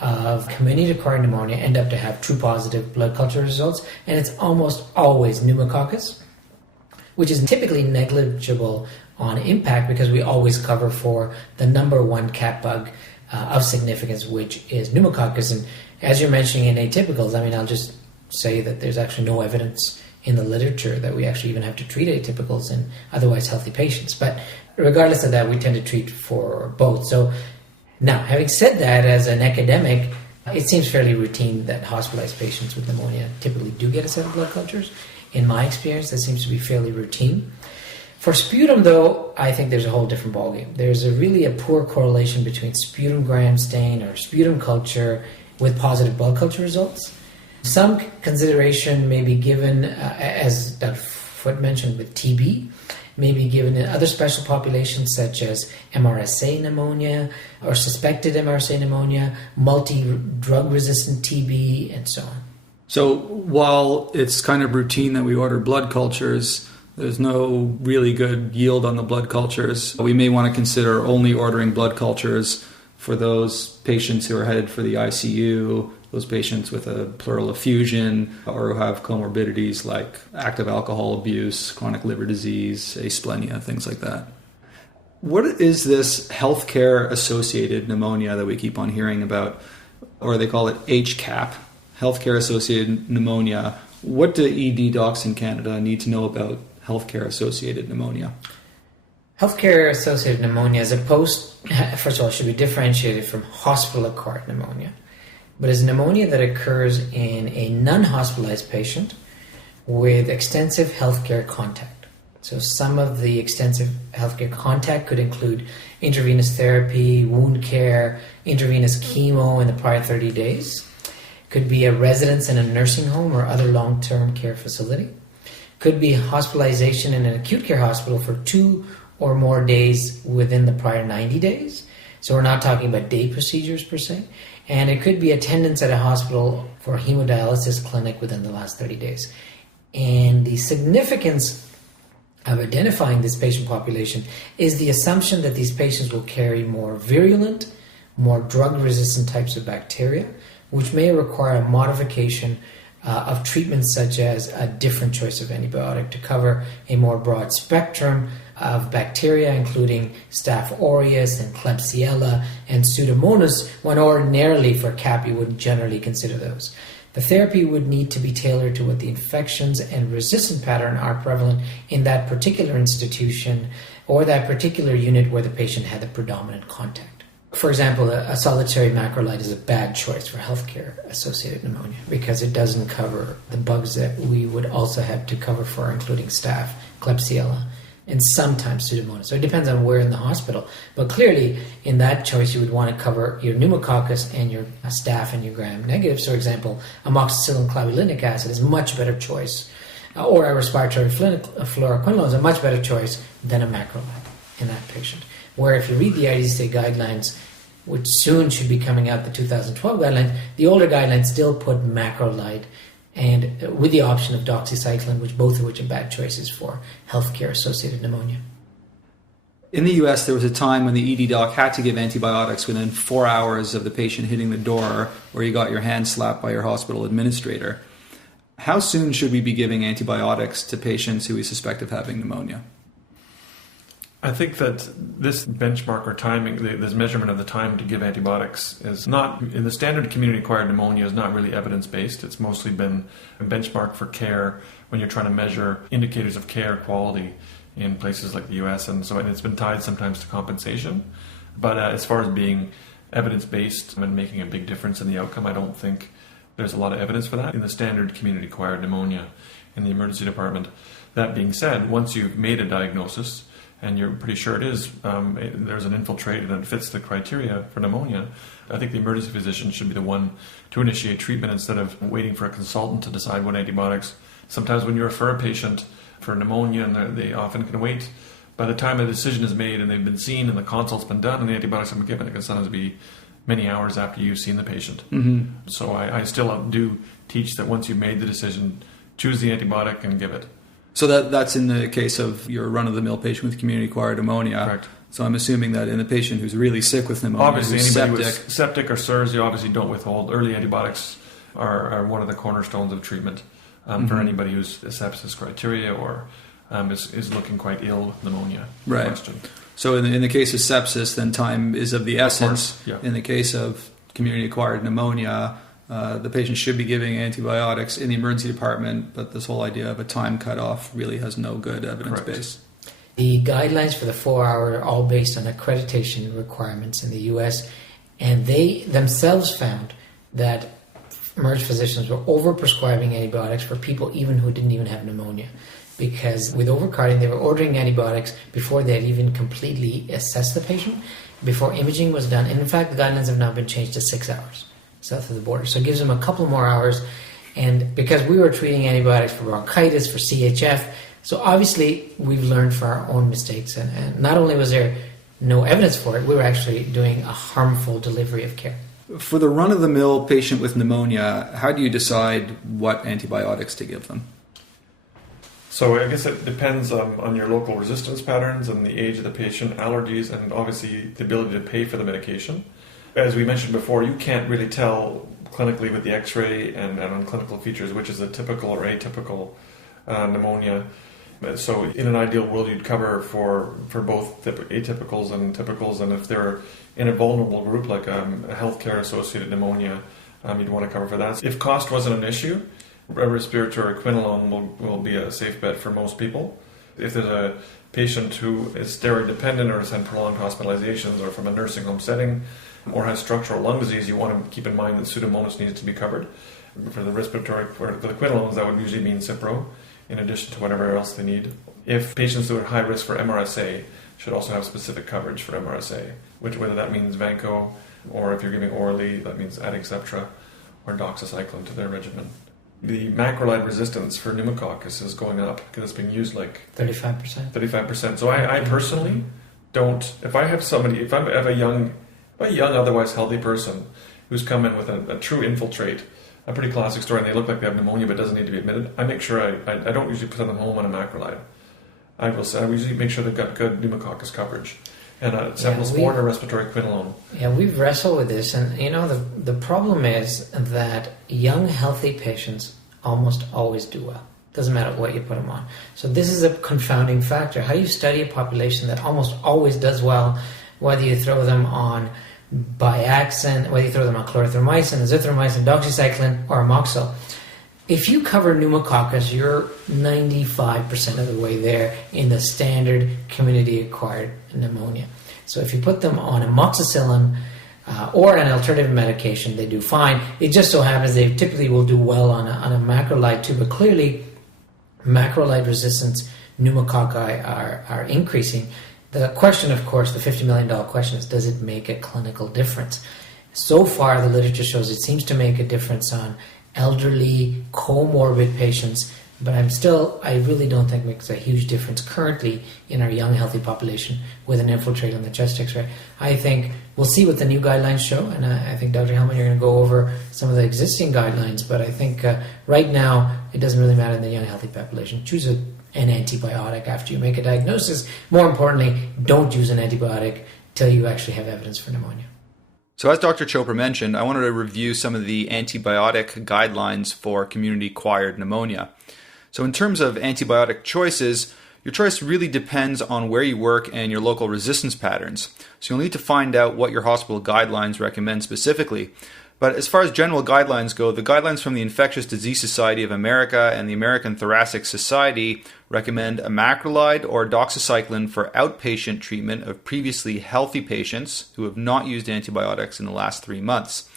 of community-acquired pneumonia end up to have true positive blood culture results, and it's almost always pneumococcus, which is typically negligible on impact because we always cover for the number one cat bug of significance, which is pneumococcus. And as you're mentioning in atypicals, I'll just say that there's actually no evidence in the literature that we actually even have to treat atypicals in otherwise healthy patients. But regardless of that, we tend to treat for both. So now, having said that, as an academic, it seems fairly routine that hospitalized patients with pneumonia typically do get a set of blood cultures. In my experience, that seems to be fairly routine. For sputum, though, I think there's a whole different ballgame. There's really a poor correlation between sputum gram stain or sputum culture with positive blood culture results. Some consideration may be given, as Dr. Foote mentioned, with TB, may be given in other special populations such as MRSA pneumonia or suspected MRSA pneumonia, multi-drug resistant TB, and so on. So while it's kind of routine that we order blood cultures, there's no really good yield on the blood cultures. We may want to consider only ordering blood cultures for those patients who are headed for the ICU, those patients with a pleural effusion, or who have comorbidities like active alcohol abuse, chronic liver disease, asplenia, things like that. What is this healthcare-associated pneumonia that we keep on hearing about, or they call it HCAP, healthcare-associated pneumonia? What do ED docs in Canada need to know about healthcare-associated pneumonia? Healthcare-associated pneumonia, as opposed, first of all, should be differentiated from hospital-acquired pneumonia, but is pneumonia that occurs in a non-hospitalized patient with extensive healthcare contact. So some of the extensive healthcare contact could include intravenous therapy, wound care, intravenous chemo in the prior 30 days. Could be a residence in a nursing home or other long-term care facility. Could be hospitalization in an acute care hospital for 2 or more days within the prior 90 days. So we're not talking about day procedures per se. And it could be attendance at a hospital for a hemodialysis clinic within the last 30 days. And the significance of identifying this patient population is the assumption that these patients will carry more virulent, more drug-resistant types of bacteria, which may require a modification of treatments such as a different choice of antibiotic to cover a more broad spectrum of bacteria, including Staph aureus and Klebsiella and Pseudomonas, when ordinarily for CAP you wouldn't generally consider those. The therapy would need to be tailored to what the infections and resistant pattern are prevalent in that particular institution or that particular unit where the patient had the predominant contact. For example, a solitary macrolide is a bad choice for healthcare-associated pneumonia because it doesn't cover the bugs that we would also have to cover for, including staph, Klebsiella, and sometimes Pseudomonas. So it depends on where in the hospital. But clearly, in that choice, you would want to cover your pneumococcus and your staph and your gram-negatives. For example, amoxicillin clavulinic acid is a much better choice, or a respiratory fluoroquinolone is a much better choice than a macrolide in that patient. Where if you read the IDCA guidelines, which soon should be coming out, the 2012 guidelines, the older guidelines still put macrolide and with the option of doxycycline, both of which are bad choices for healthcare-associated pneumonia. In the US, there was a time when the ED doc had to give antibiotics within 4 hours of the patient hitting the door, or you got your hand slapped by your hospital administrator. How soon should we be giving antibiotics to patients who we suspect of having pneumonia? I think that this benchmark or timing, this measurement of the time to give antibiotics is not, in the standard community-acquired pneumonia, is not really evidence-based. It's mostly been a benchmark for care when you're trying to measure indicators of care quality in places like the US, and it's been tied sometimes to compensation. But as far as being evidence-based and making a big difference in the outcome, I don't think there's a lot of evidence for that in the standard community-acquired pneumonia in the emergency department. That being said, once you've made a diagnosis, and you're pretty sure it is, there's an infiltrate and it fits the criteria for pneumonia, I think the emergency physician should be the one to initiate treatment instead of waiting for a consultant to decide what antibiotics. Sometimes when you refer a patient for pneumonia, and they often can wait, by the time a decision is made and they've been seen and the consult's been done and the antibiotics have been given, it can sometimes be many hours after you've seen the patient. Mm-hmm. So I still do teach that once you've made the decision, choose the antibiotic and give it. So that's in the case of your run-of-the-mill patient with community-acquired pneumonia. Correct. So I'm assuming that in the patient who's really sick with pneumonia, obviously who's anybody with septic or SIRS, you obviously don't withhold. Early antibiotics are one of the cornerstones of treatment for anybody who's a sepsis criteria or is looking quite ill with pneumonia. Right. Question. So in the case of sepsis, then time is of the essence. Of course, yeah. In the case of community-acquired pneumonia, the patient should be giving antibiotics in the emergency department, but this whole idea of a time cutoff really has no good evidence Correct. base. The guidelines for the 4 hour are all based on accreditation requirements in the US, and they themselves found that emergency physicians were overprescribing antibiotics for people even who didn't even have pneumonia. Because with overcarding, they were ordering antibiotics before they had even completely assessed the patient, before imaging was done. And in fact, the guidelines have now been changed to 6 hours south of the border. So it gives them a couple more hours. And because we were treating antibiotics for bronchitis, for CHF, so obviously we've learned from our own mistakes. And not only was there no evidence for it, we were actually doing a harmful delivery of care. For the run-of-the-mill patient with pneumonia, how do you decide what antibiotics to give them? So I guess it depends on your local resistance patterns and the age of the patient, allergies, and obviously the ability to pay for the medication. As we mentioned before, you can't really tell clinically with the x-ray and on clinical features which is a typical or atypical pneumonia. So in an ideal world, you'd cover for both atypicals and typicals, and if they're in a vulnerable group like a healthcare-associated pneumonia, you'd want to cover for that. If cost wasn't an issue, a respiratory equinolone will be a safe bet for most people. If there's a patient who is steroid dependent or has had prolonged hospitalizations or from a nursing home setting or has structural lung disease, you want to keep in mind that Pseudomonas needs to be covered. For the respiratory, for the quinolones, that would usually mean Cipro in addition to whatever else they need. If patients who are high risk for MRSA should also have specific coverage for MRSA, whether that means Vanco or if you're giving orally, that means adding Septra or doxycycline to their regimen. The macrolide resistance for pneumococcus is going up because it's being used like 35%. So I personally don't. If I have a young, otherwise healthy person who's come in with a true infiltrate, a pretty classic story, and they look like they have pneumonia but doesn't need to be admitted, I make sure I don't usually send them home on a macrolide. I usually make sure they've got good pneumococcus coverage. And cephalosporin or respiratory quinolone. Yeah, we've wrestled with this, and the problem is that young, healthy patients almost always do well. Doesn't matter what you put them on. So this is a confounding factor. How do you study a population that almost always does well, whether you throw them on Biaxin, whether you throw them on clarithromycin, azithromycin, doxycycline, or amoxil? If you cover pneumococcus, you're 95% of the way there in the standard community-acquired pneumonia. So if you put them on amoxicillin or an alternative medication, they do fine. It just so happens they typically will do well on a macrolide too, but clearly macrolide resistance pneumococci are increasing. The question, of course, the $50 million question is, does it make a clinical difference? So far, the literature shows it seems to make a difference on elderly, comorbid patients, but I really don't think it makes a huge difference currently in our young, healthy population with an infiltrate on the chest X-ray. I think we'll see what the new guidelines show, and I think, Dr. Hellman, you're going to go over some of the existing guidelines, but I think right now it doesn't really matter in the young, healthy population. Choose an antibiotic after you make a diagnosis. More importantly, don't use an antibiotic till you actually have evidence for pneumonia. So as Dr. Chopra mentioned, I wanted to review some of the antibiotic guidelines for community-acquired pneumonia. So in terms of antibiotic choices, your choice really depends on where you work and your local resistance patterns. So you'll need to find out what your hospital guidelines recommend specifically. But as far as general guidelines go, the guidelines from the Infectious Disease Society of America and the American Thoracic Society recommend a macrolide or doxycycline for outpatient treatment of previously healthy patients who have not used antibiotics in the last 3 months.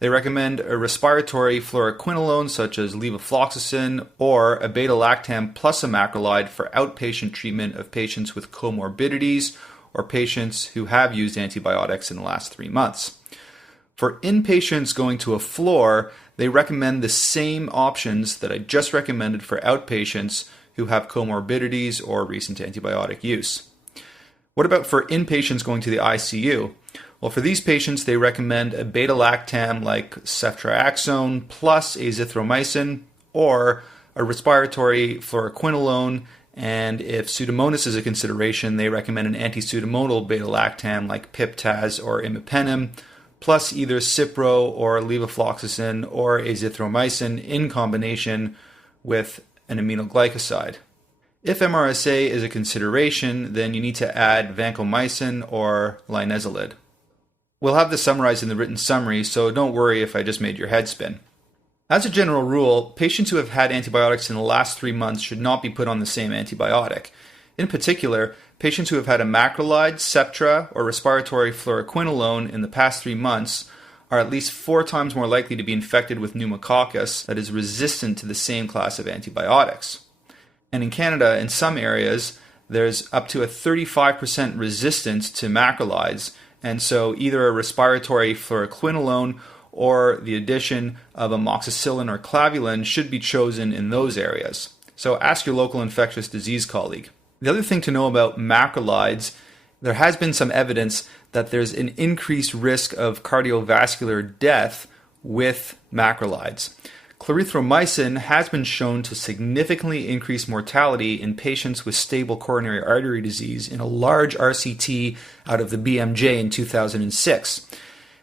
They recommend a respiratory fluoroquinolone such as levofloxacin or a beta-lactam plus a macrolide for outpatient treatment of patients with comorbidities or patients who have used antibiotics in the last 3 months. For inpatients going to a floor, they recommend the same options that I just recommended for outpatients who have comorbidities or recent antibiotic use. What about for inpatients going to the ICU? Well, for these patients, they recommend a beta-lactam like ceftriaxone plus azithromycin or a respiratory fluoroquinolone, and if Pseudomonas is a consideration, they recommend an anti-pseudomodal beta-lactam like Piptaz or imipenem, plus either Cipro or levofloxacin or azithromycin in combination with an aminoglycoside. If MRSA is a consideration, then you need to add vancomycin or linezolid. We'll have this summarized in the written summary, so don't worry if I just made your head spin. As a general rule, patients who have had antibiotics in the last 3 months should not be put on the same antibiotic. In particular, patients who have had a macrolide, Septra, or respiratory fluoroquinolone in the past 3 months are at least 4 times more likely to be infected with pneumococcus that is resistant to the same class of antibiotics. And in Canada, in some areas, there's up to a 35% resistance to macrolides, and so either a respiratory fluoroquinolone or the addition of amoxicillin or clavulin should be chosen in those areas. So ask your local infectious disease colleague. The other thing to know about macrolides, there has been some evidence that there's an increased risk of cardiovascular death with macrolides. Clarithromycin has been shown to significantly increase mortality in patients with stable coronary artery disease in a large RCT out of the BMJ in 2006.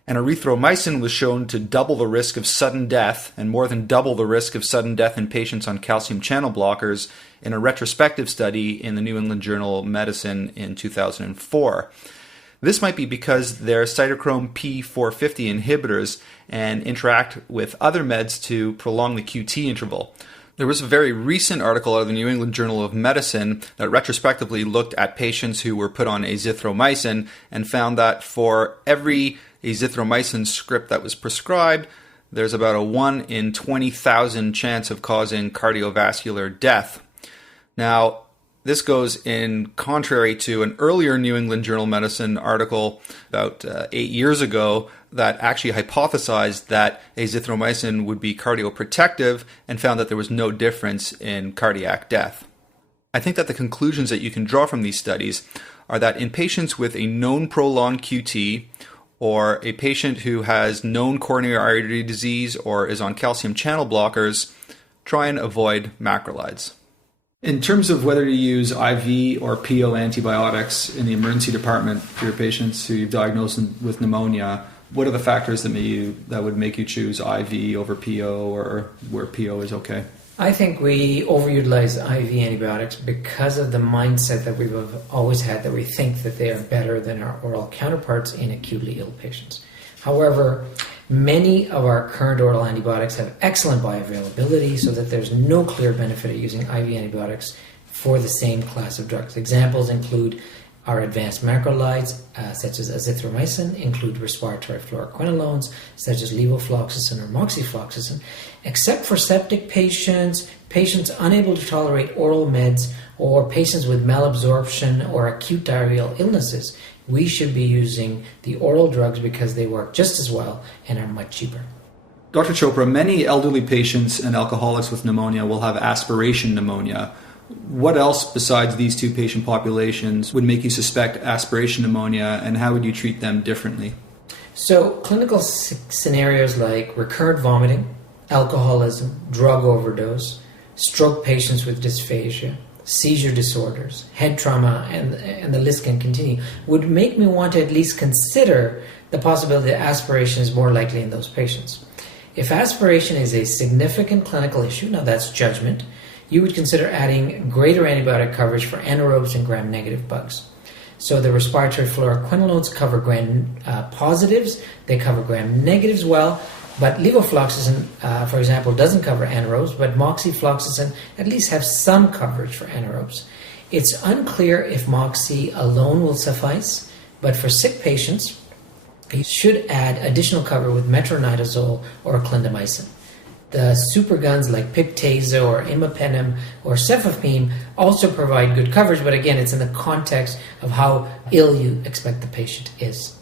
And erythromycin was shown to double the risk of sudden death and more than double the risk of sudden death in patients on calcium channel blockers in a retrospective study in the New England Journal of Medicine in 2004. This might be because they're cytochrome P450 inhibitors and interact with other meds to prolong the QT interval. There was a very recent article out of the New England Journal of Medicine that retrospectively looked at patients who were put on azithromycin and found that for every azithromycin script that was prescribed, there's about a 1 in 20,000 chance of causing cardiovascular death. Now, this goes in contrary to an earlier New England Journal of Medicine article about 8 years ago that actually hypothesized that azithromycin would be cardioprotective and found that there was no difference in cardiac death. I think that the conclusions that you can draw from these studies are that in patients with a known prolonged QT or a patient who has known coronary artery disease or is on calcium channel blockers, try and avoid macrolides. In terms of whether to use IV or PO antibiotics in the emergency department for your patients who you've diagnosed with pneumonia, what are the factors that would make you choose IV over PO or where PO is okay? I think we overutilize IV antibiotics because of the mindset that we've always had that we think that they are better than our oral counterparts in acutely ill patients. However, many of our current oral antibiotics have excellent bioavailability so that there's no clear benefit of using IV antibiotics for the same class of drugs. Examples include Our advanced macrolides, such as azithromycin, include respiratory fluoroquinolones, such as levofloxacin or moxifloxacin. Except for septic patients, patients unable to tolerate oral meds, or patients with malabsorption or acute diarrheal illnesses, we should be using the oral drugs because they work just as well and are much cheaper. Dr. Chopra, many elderly patients and alcoholics with pneumonia will have aspiration pneumonia. What else besides these two patient populations would make you suspect aspiration pneumonia, and how would you treat them differently? So, clinical scenarios like recurrent vomiting, alcoholism, drug overdose, stroke patients with dysphagia, seizure disorders, head trauma, and the list can continue, would make me want to at least consider the possibility that aspiration is more likely in those patients. If aspiration is a significant clinical issue, now that's judgment, you would consider adding greater antibiotic coverage for anaerobes and gram-negative bugs. So the respiratory fluoroquinolones cover gram-positives, they cover gram-negatives well, but levofloxacin, for example, doesn't cover anaerobes, but moxifloxacin at least has some coverage for anaerobes. It's unclear if moxi alone will suffice, but for sick patients, you should add additional cover with metronidazole or clindamycin. The superguns like Piptazo or imipenem or cefepime also provide good coverage, but again, it's in the context of how ill you expect the patient is.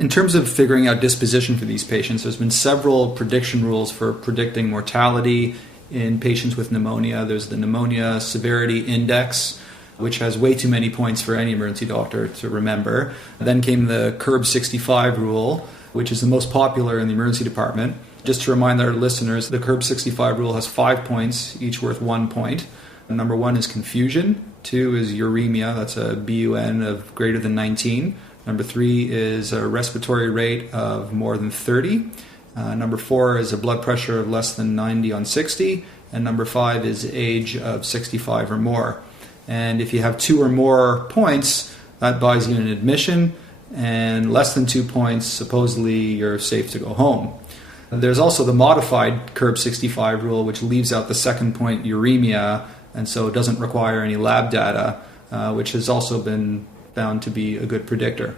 In terms of figuring out disposition for these patients, there's been several prediction rules for predicting mortality in patients with pneumonia. There's the Pneumonia Severity Index, which has way too many points for any emergency doctor to remember. Then came the CURB 65 rule, which is the most popular in the emergency department. Just to remind our listeners, the CURB 65 rule has 5 points, each worth 1 point. Number 1 is confusion. 2 is uremia, that's a BUN of greater than 19. Number 3 is a respiratory rate of more than 30. Number 4 is a blood pressure of less than 90 on 60. And number 5 is age of 65 or more. And if you have 2 or more points, that buys you an admission. And less than 2 points, supposedly you're safe to go home. There's also the modified CURB 65 rule, which leaves out the second point, uremia, and so it doesn't require any lab data, which has also been found to be a good predictor.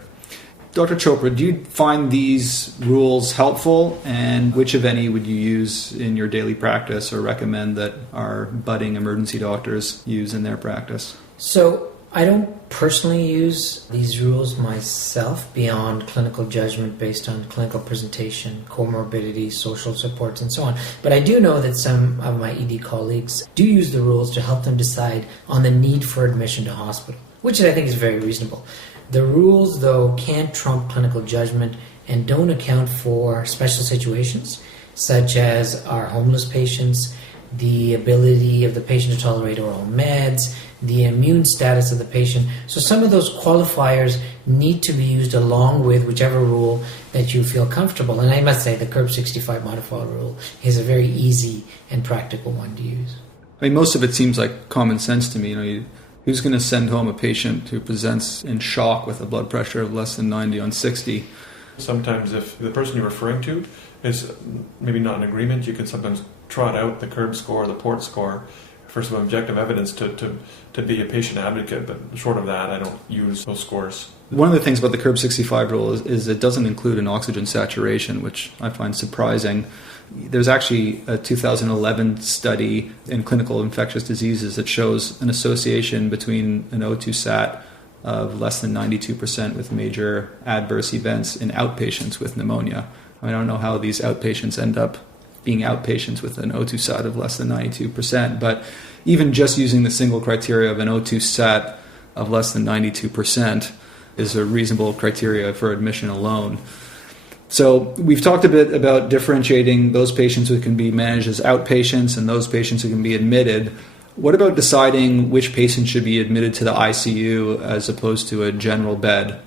Dr. Chopra, do you find these rules helpful, and which, if any, would you use in your daily practice or recommend that our budding emergency doctors use in their practice? So, I don't personally use these rules myself beyond clinical judgment based on clinical presentation, comorbidity, social supports, and so on. But I do know that some of my ED colleagues do use the rules to help them decide on the need for admission to hospital, which I think is very reasonable. The rules, though, can't trump clinical judgment and don't account for special situations, such as our homeless patients, the ability of the patient to tolerate oral meds, the immune status of the patient. So some of those qualifiers need to be used along with whichever rule that you feel comfortable. And I must say the CURB 65 modified rule is a very easy and practical one to use. I mean, most of it seems like common sense to me. Who's going to send home a patient who presents in shock with a blood pressure of less than 90 on 60? Sometimes if the person you're referring to is maybe not in agreement, you can sometimes trot out the CURB score, the port score, for some objective evidence to be a patient advocate, but short of that, I don't use those scores. One of the things about the CURB 65 rule is it doesn't include an oxygen saturation, which I find surprising. There's actually a 2011 study in clinical infectious diseases that shows an association between an O2 sat of less than 92% with major adverse events in outpatients with pneumonia. I don't know how these outpatients end up being outpatients with an O2 sat of less than 92%, but even just using the single criteria of an O2 sat of less than 92% is a reasonable criteria for admission alone. So we've talked a bit about differentiating those patients who can be managed as outpatients and those patients who can be admitted. What about deciding which patients should be admitted to the ICU as opposed to a general bed?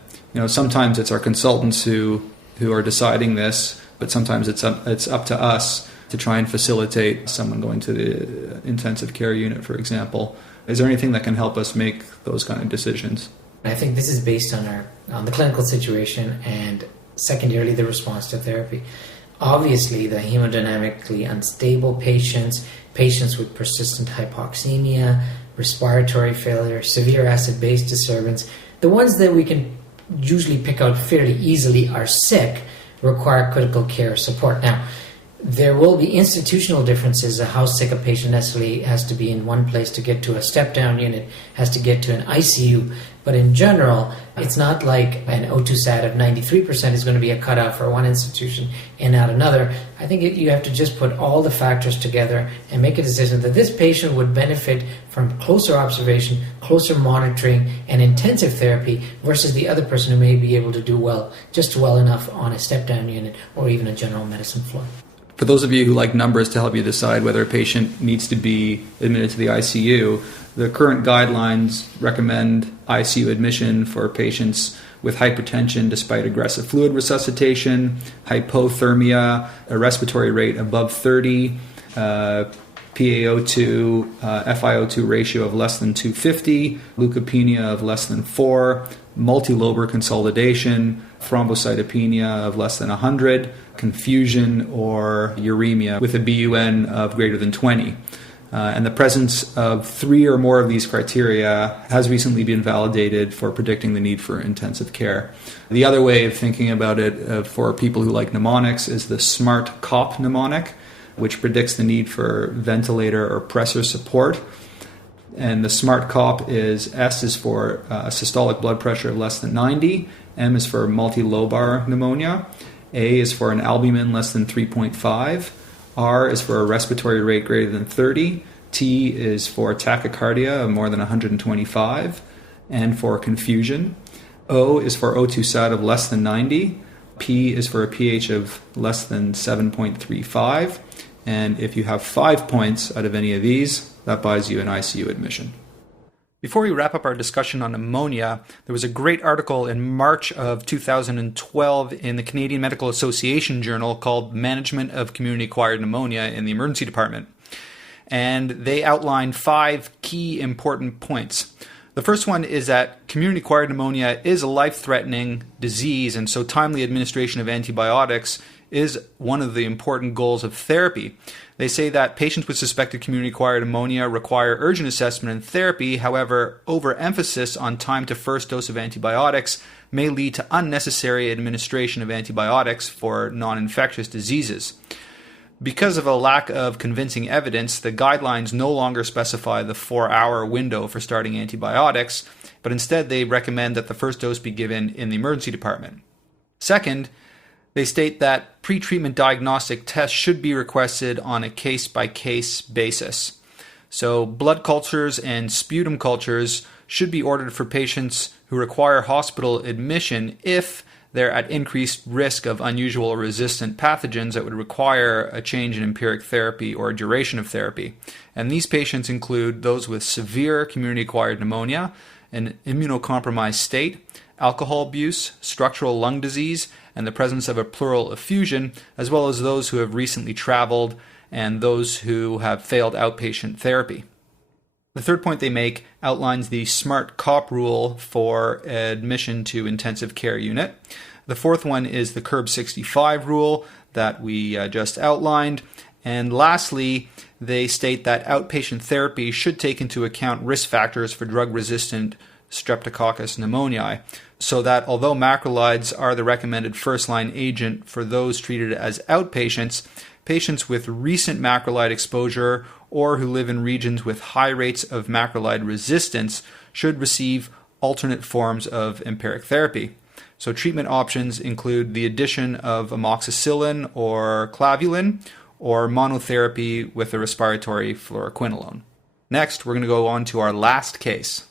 Sometimes it's our consultants who are deciding this, but sometimes it's up to us to try and facilitate someone going to the intensive care unit, for example. Is there anything that can help us make those kind of decisions? I think this is based on the clinical situation and secondarily the response to therapy. Obviously, the hemodynamically unstable patients with persistent hypoxemia, respiratory failure, severe acid-base disturbance, The ones that we can usually pick out fairly easily are sick, require critical care support. Now, there will be institutional differences of how sick a patient necessarily has to be in one place to get to a step-down unit, has to get to an ICU. But in general, it's not like an O2 sat of 93% is going to be a cutoff for one institution and not another. I think you have to just put all the factors together and make a decision that this patient would benefit from closer observation, closer monitoring, and intensive therapy versus the other person who may be able to do just well enough on a step-down unit or even a general medicine floor. For those of you who like numbers to help you decide whether a patient needs to be admitted to the ICU, the current guidelines recommend ICU admission for patients with hypertension despite aggressive fluid resuscitation, hypothermia, a respiratory rate above 30, PaO2, FiO2 ratio of less than 250, leukopenia of less than 4, multilobar consolidation, thrombocytopenia of less than 100, confusion or uremia with a BUN of greater than 20. And the presence of 3 or more of these criteria has recently been validated for predicting the need for intensive care. The other way of thinking about it for people who like mnemonics is the SMART COP mnemonic, which predicts the need for ventilator or pressor support. And the SMART COP is S is for systolic blood pressure of less than 90, M is for multilobar pneumonia, A is for an albumin less than 3.5, R is for a respiratory rate greater than 30, T is for tachycardia of more than 125, and for confusion. O is for O2 sat of less than 90, P is for a pH of less than 7.35, and if you have 5 points out of any of these, that buys you an ICU admission. Before we wrap up our discussion on pneumonia, there was a great article in March of 2012 in the Canadian Medical Association journal called Management of Community-Acquired Pneumonia in the Emergency Department. And they outlined 5 key important points. The first one is that community-acquired pneumonia is a life-threatening disease, and so timely administration of antibiotics is one of the important goals of therapy. They say that patients with suspected community-acquired pneumonia require urgent assessment and therapy. However, overemphasis on time to first dose of antibiotics may lead to unnecessary administration of antibiotics for non-infectious diseases. Because of a lack of convincing evidence, the guidelines no longer specify the 4-hour window for starting antibiotics, but instead they recommend that the first dose be given in the emergency department. Second, they state that pre-treatment diagnostic tests should be requested on a case-by-case basis. So blood cultures and sputum cultures should be ordered for patients who require hospital admission if they're at increased risk of unusual or resistant pathogens that would require a change in empiric therapy or duration of therapy. And these patients include those with severe community-acquired pneumonia, an immunocompromised state, alcohol abuse, structural lung disease, and the presence of a pleural effusion, as well as those who have recently traveled and those who have failed outpatient therapy. The third point they make outlines the SMART COP rule for admission to intensive care unit. The fourth one is the CURB 65 rule that we just outlined. And lastly, they state that outpatient therapy should take into account risk factors for drug-resistant Streptococcus pneumoniae, so that although macrolides are the recommended first-line agent for those treated as outpatients, patients with recent macrolide exposure or who live in regions with high rates of macrolide resistance should receive alternate forms of empiric therapy. So treatment options include the addition of amoxicillin or clavulin, or monotherapy with a respiratory fluoroquinolone. Next, we're going to go on to our last case.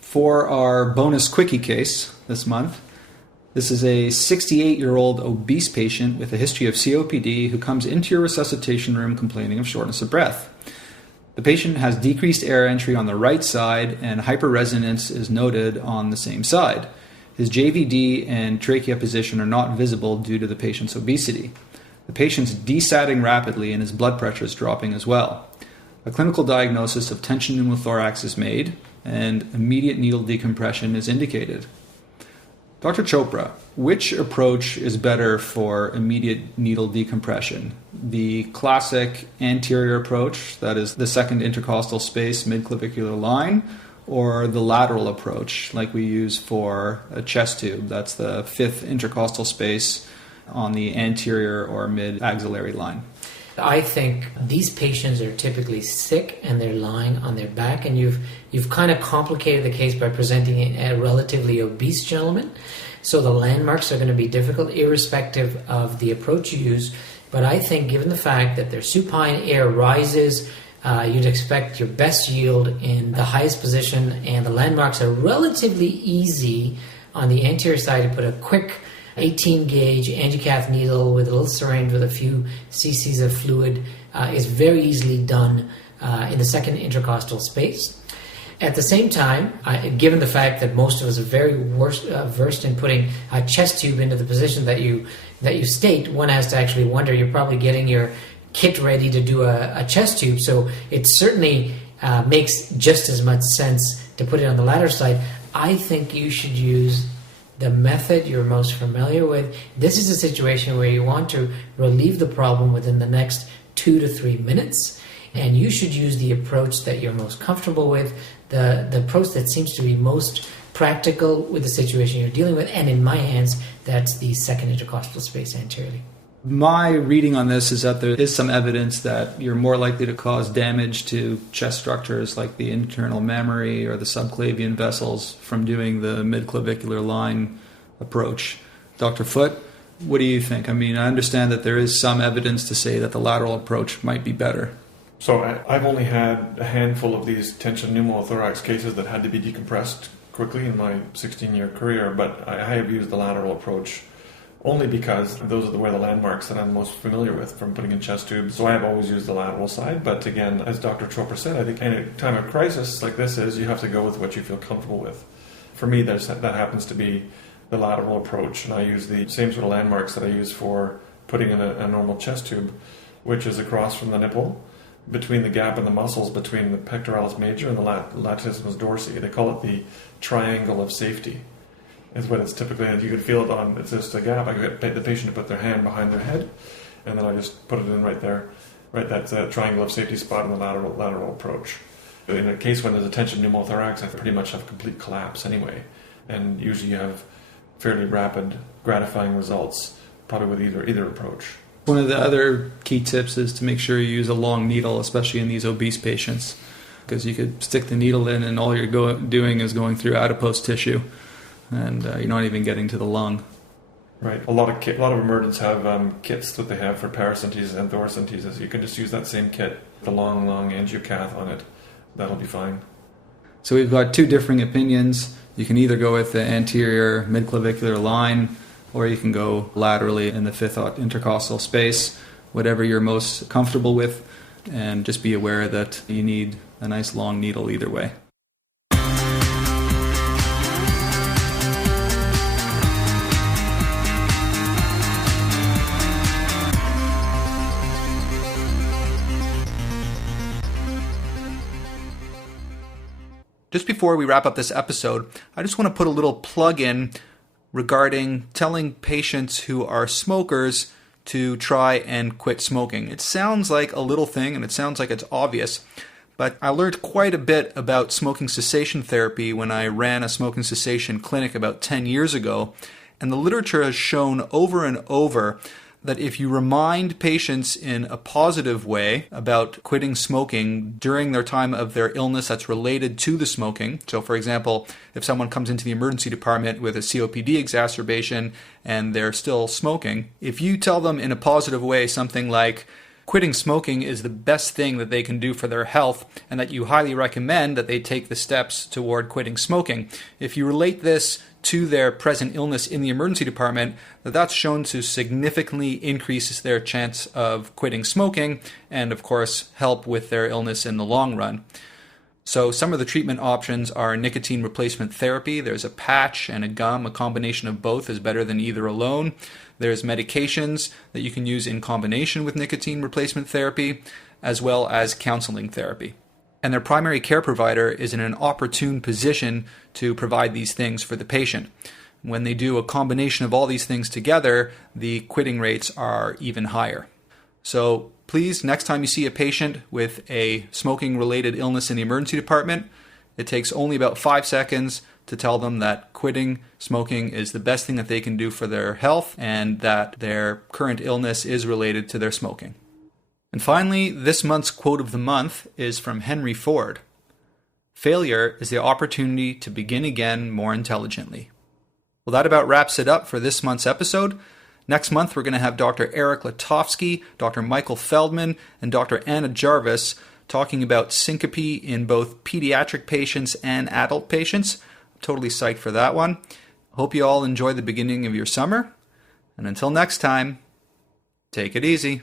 For our bonus quickie case this month, this is a 68-year-old obese patient with a history of COPD who comes into your resuscitation room complaining of shortness of breath. The patient has decreased air entry on the right side and hyperresonance is noted on the same side. His JVD and trachea position are not visible due to the patient's obesity. The patient's desatting rapidly and his blood pressure is dropping as well. A clinical diagnosis of tension pneumothorax is made, and immediate needle decompression is indicated. Dr. Chopra, which approach is better for immediate needle decompression? The classic anterior approach, that is the second intercostal space, midclavicular line, or the lateral approach, like we use for a chest tube, that's the fifth intercostal space on the anterior or mid-axillary line? I think these patients are typically sick and they're lying on their back, and you've kind of complicated the case by presenting a relatively obese gentleman. So the landmarks are going to be difficult irrespective of the approach you use. But I think given the fact that their supine air rises, you'd expect your best yield in the highest position, and the landmarks are relatively easy on the anterior side to put a quick 18 gauge angiocath needle with a little syringe with a few cc's of fluid is very easily done in the second intercostal space. At the same time, given the fact that most of us are very versed in putting a chest tube into the position that you state, one has to actually wonder, you're probably getting your kit ready to do a chest tube, so it certainly makes just as much sense to put it on the lateral side. I think you should use the method you're most familiar with. This is a situation where you want to relieve the problem within the next 2 to 3 minutes, and you should use the approach that you're most comfortable with, the approach that seems to be most practical with the situation you're dealing with, and in my hands, that's the second intercostal space anteriorly. My reading on this is that there is some evidence that you're more likely to cause damage to chest structures like the internal mammary or the subclavian vessels from doing the midclavicular line approach. Dr. Foote, what do you think? I mean, I understand that there is some evidence to say that the lateral approach might be better. So I've only had a handful of these tension pneumothorax cases that had to be decompressed quickly in my 16-year career, but I have used the lateral approach only because those are where the landmarks that I'm most familiar with from putting in chest tubes. So I have always used the lateral side. But again, as Dr. Chopra said, I think any time of crisis like this is, you have to go with what you feel comfortable with. For me, that happens to be the lateral approach. And I use the same sort of landmarks that I use for putting in a normal chest tube, which is across from the nipple, between the gap in the muscles between the pectoralis major and the latissimus dorsi. They call it the triangle of safety. Is what it's typically, and you can feel it on, it's just a gap. I get the patient to put their hand behind their head, and then I just put it in right there. Right, that's a triangle of safety spot in the lateral approach. In a case when there's a tension pneumothorax, I pretty much have complete collapse anyway, and usually you have fairly rapid, gratifying results, probably with either approach. One of the other key tips is to make sure you use a long needle, especially in these obese patients, because you could stick the needle in and all you're doing is going through adipose tissue, and you're not even getting to the lung. Right. A lot of emergents have kits that they have for paracentesis and thoracentesis. You can just use that same kit, the long angiocath on it. That'll be fine. So we've got two differing opinions. You can either go with the anterior midclavicular line, or you can go laterally in the fifth intercostal space, whatever you're most comfortable with, and just be aware that you need a nice long needle either way. Just before we wrap up this episode, I just want to put a little plug in regarding telling patients who are smokers to try and quit smoking. It sounds like a little thing and it sounds like it's obvious, but I learned quite a bit about smoking cessation therapy when I ran a smoking cessation clinic about 10 years ago, and the literature has shown over and over that if you remind patients in a positive way about quitting smoking during their time of their illness that's related to the smoking, so for example, if someone comes into the emergency department with a COPD exacerbation and they're still smoking, if you tell them in a positive way something like, quitting smoking is the best thing that they can do for their health, and that you highly recommend that they take the steps toward quitting smoking. If you relate this to their present illness in the emergency department, that's shown to significantly increase their chance of quitting smoking and, of course, help with their illness in the long run. So some of the treatment options are nicotine replacement therapy. There's a patch and a gum. A combination of both is better than either alone. There's medications that you can use in combination with nicotine replacement therapy, as well as counseling therapy. And their primary care provider is in an opportune position to provide these things for the patient. When they do a combination of all these things together, the quitting rates are even higher. So please, next time you see a patient with a smoking-related illness in the emergency department, it takes only about 5 seconds to tell them that quitting smoking is the best thing that they can do for their health and that their current illness is related to their smoking. And finally, this month's quote of the month is from Henry Ford. "Failure is the opportunity to begin again more intelligently." Well, that about wraps it up for this month's episode. Next month, we're going to have Dr. Eric Latofsky, Dr. Michael Feldman, and Dr. Anna Jarvis talking about syncope in both pediatric patients and adult patients. I'm totally psyched for that one. Hope you all enjoy the beginning of your summer. And until next time, take it easy.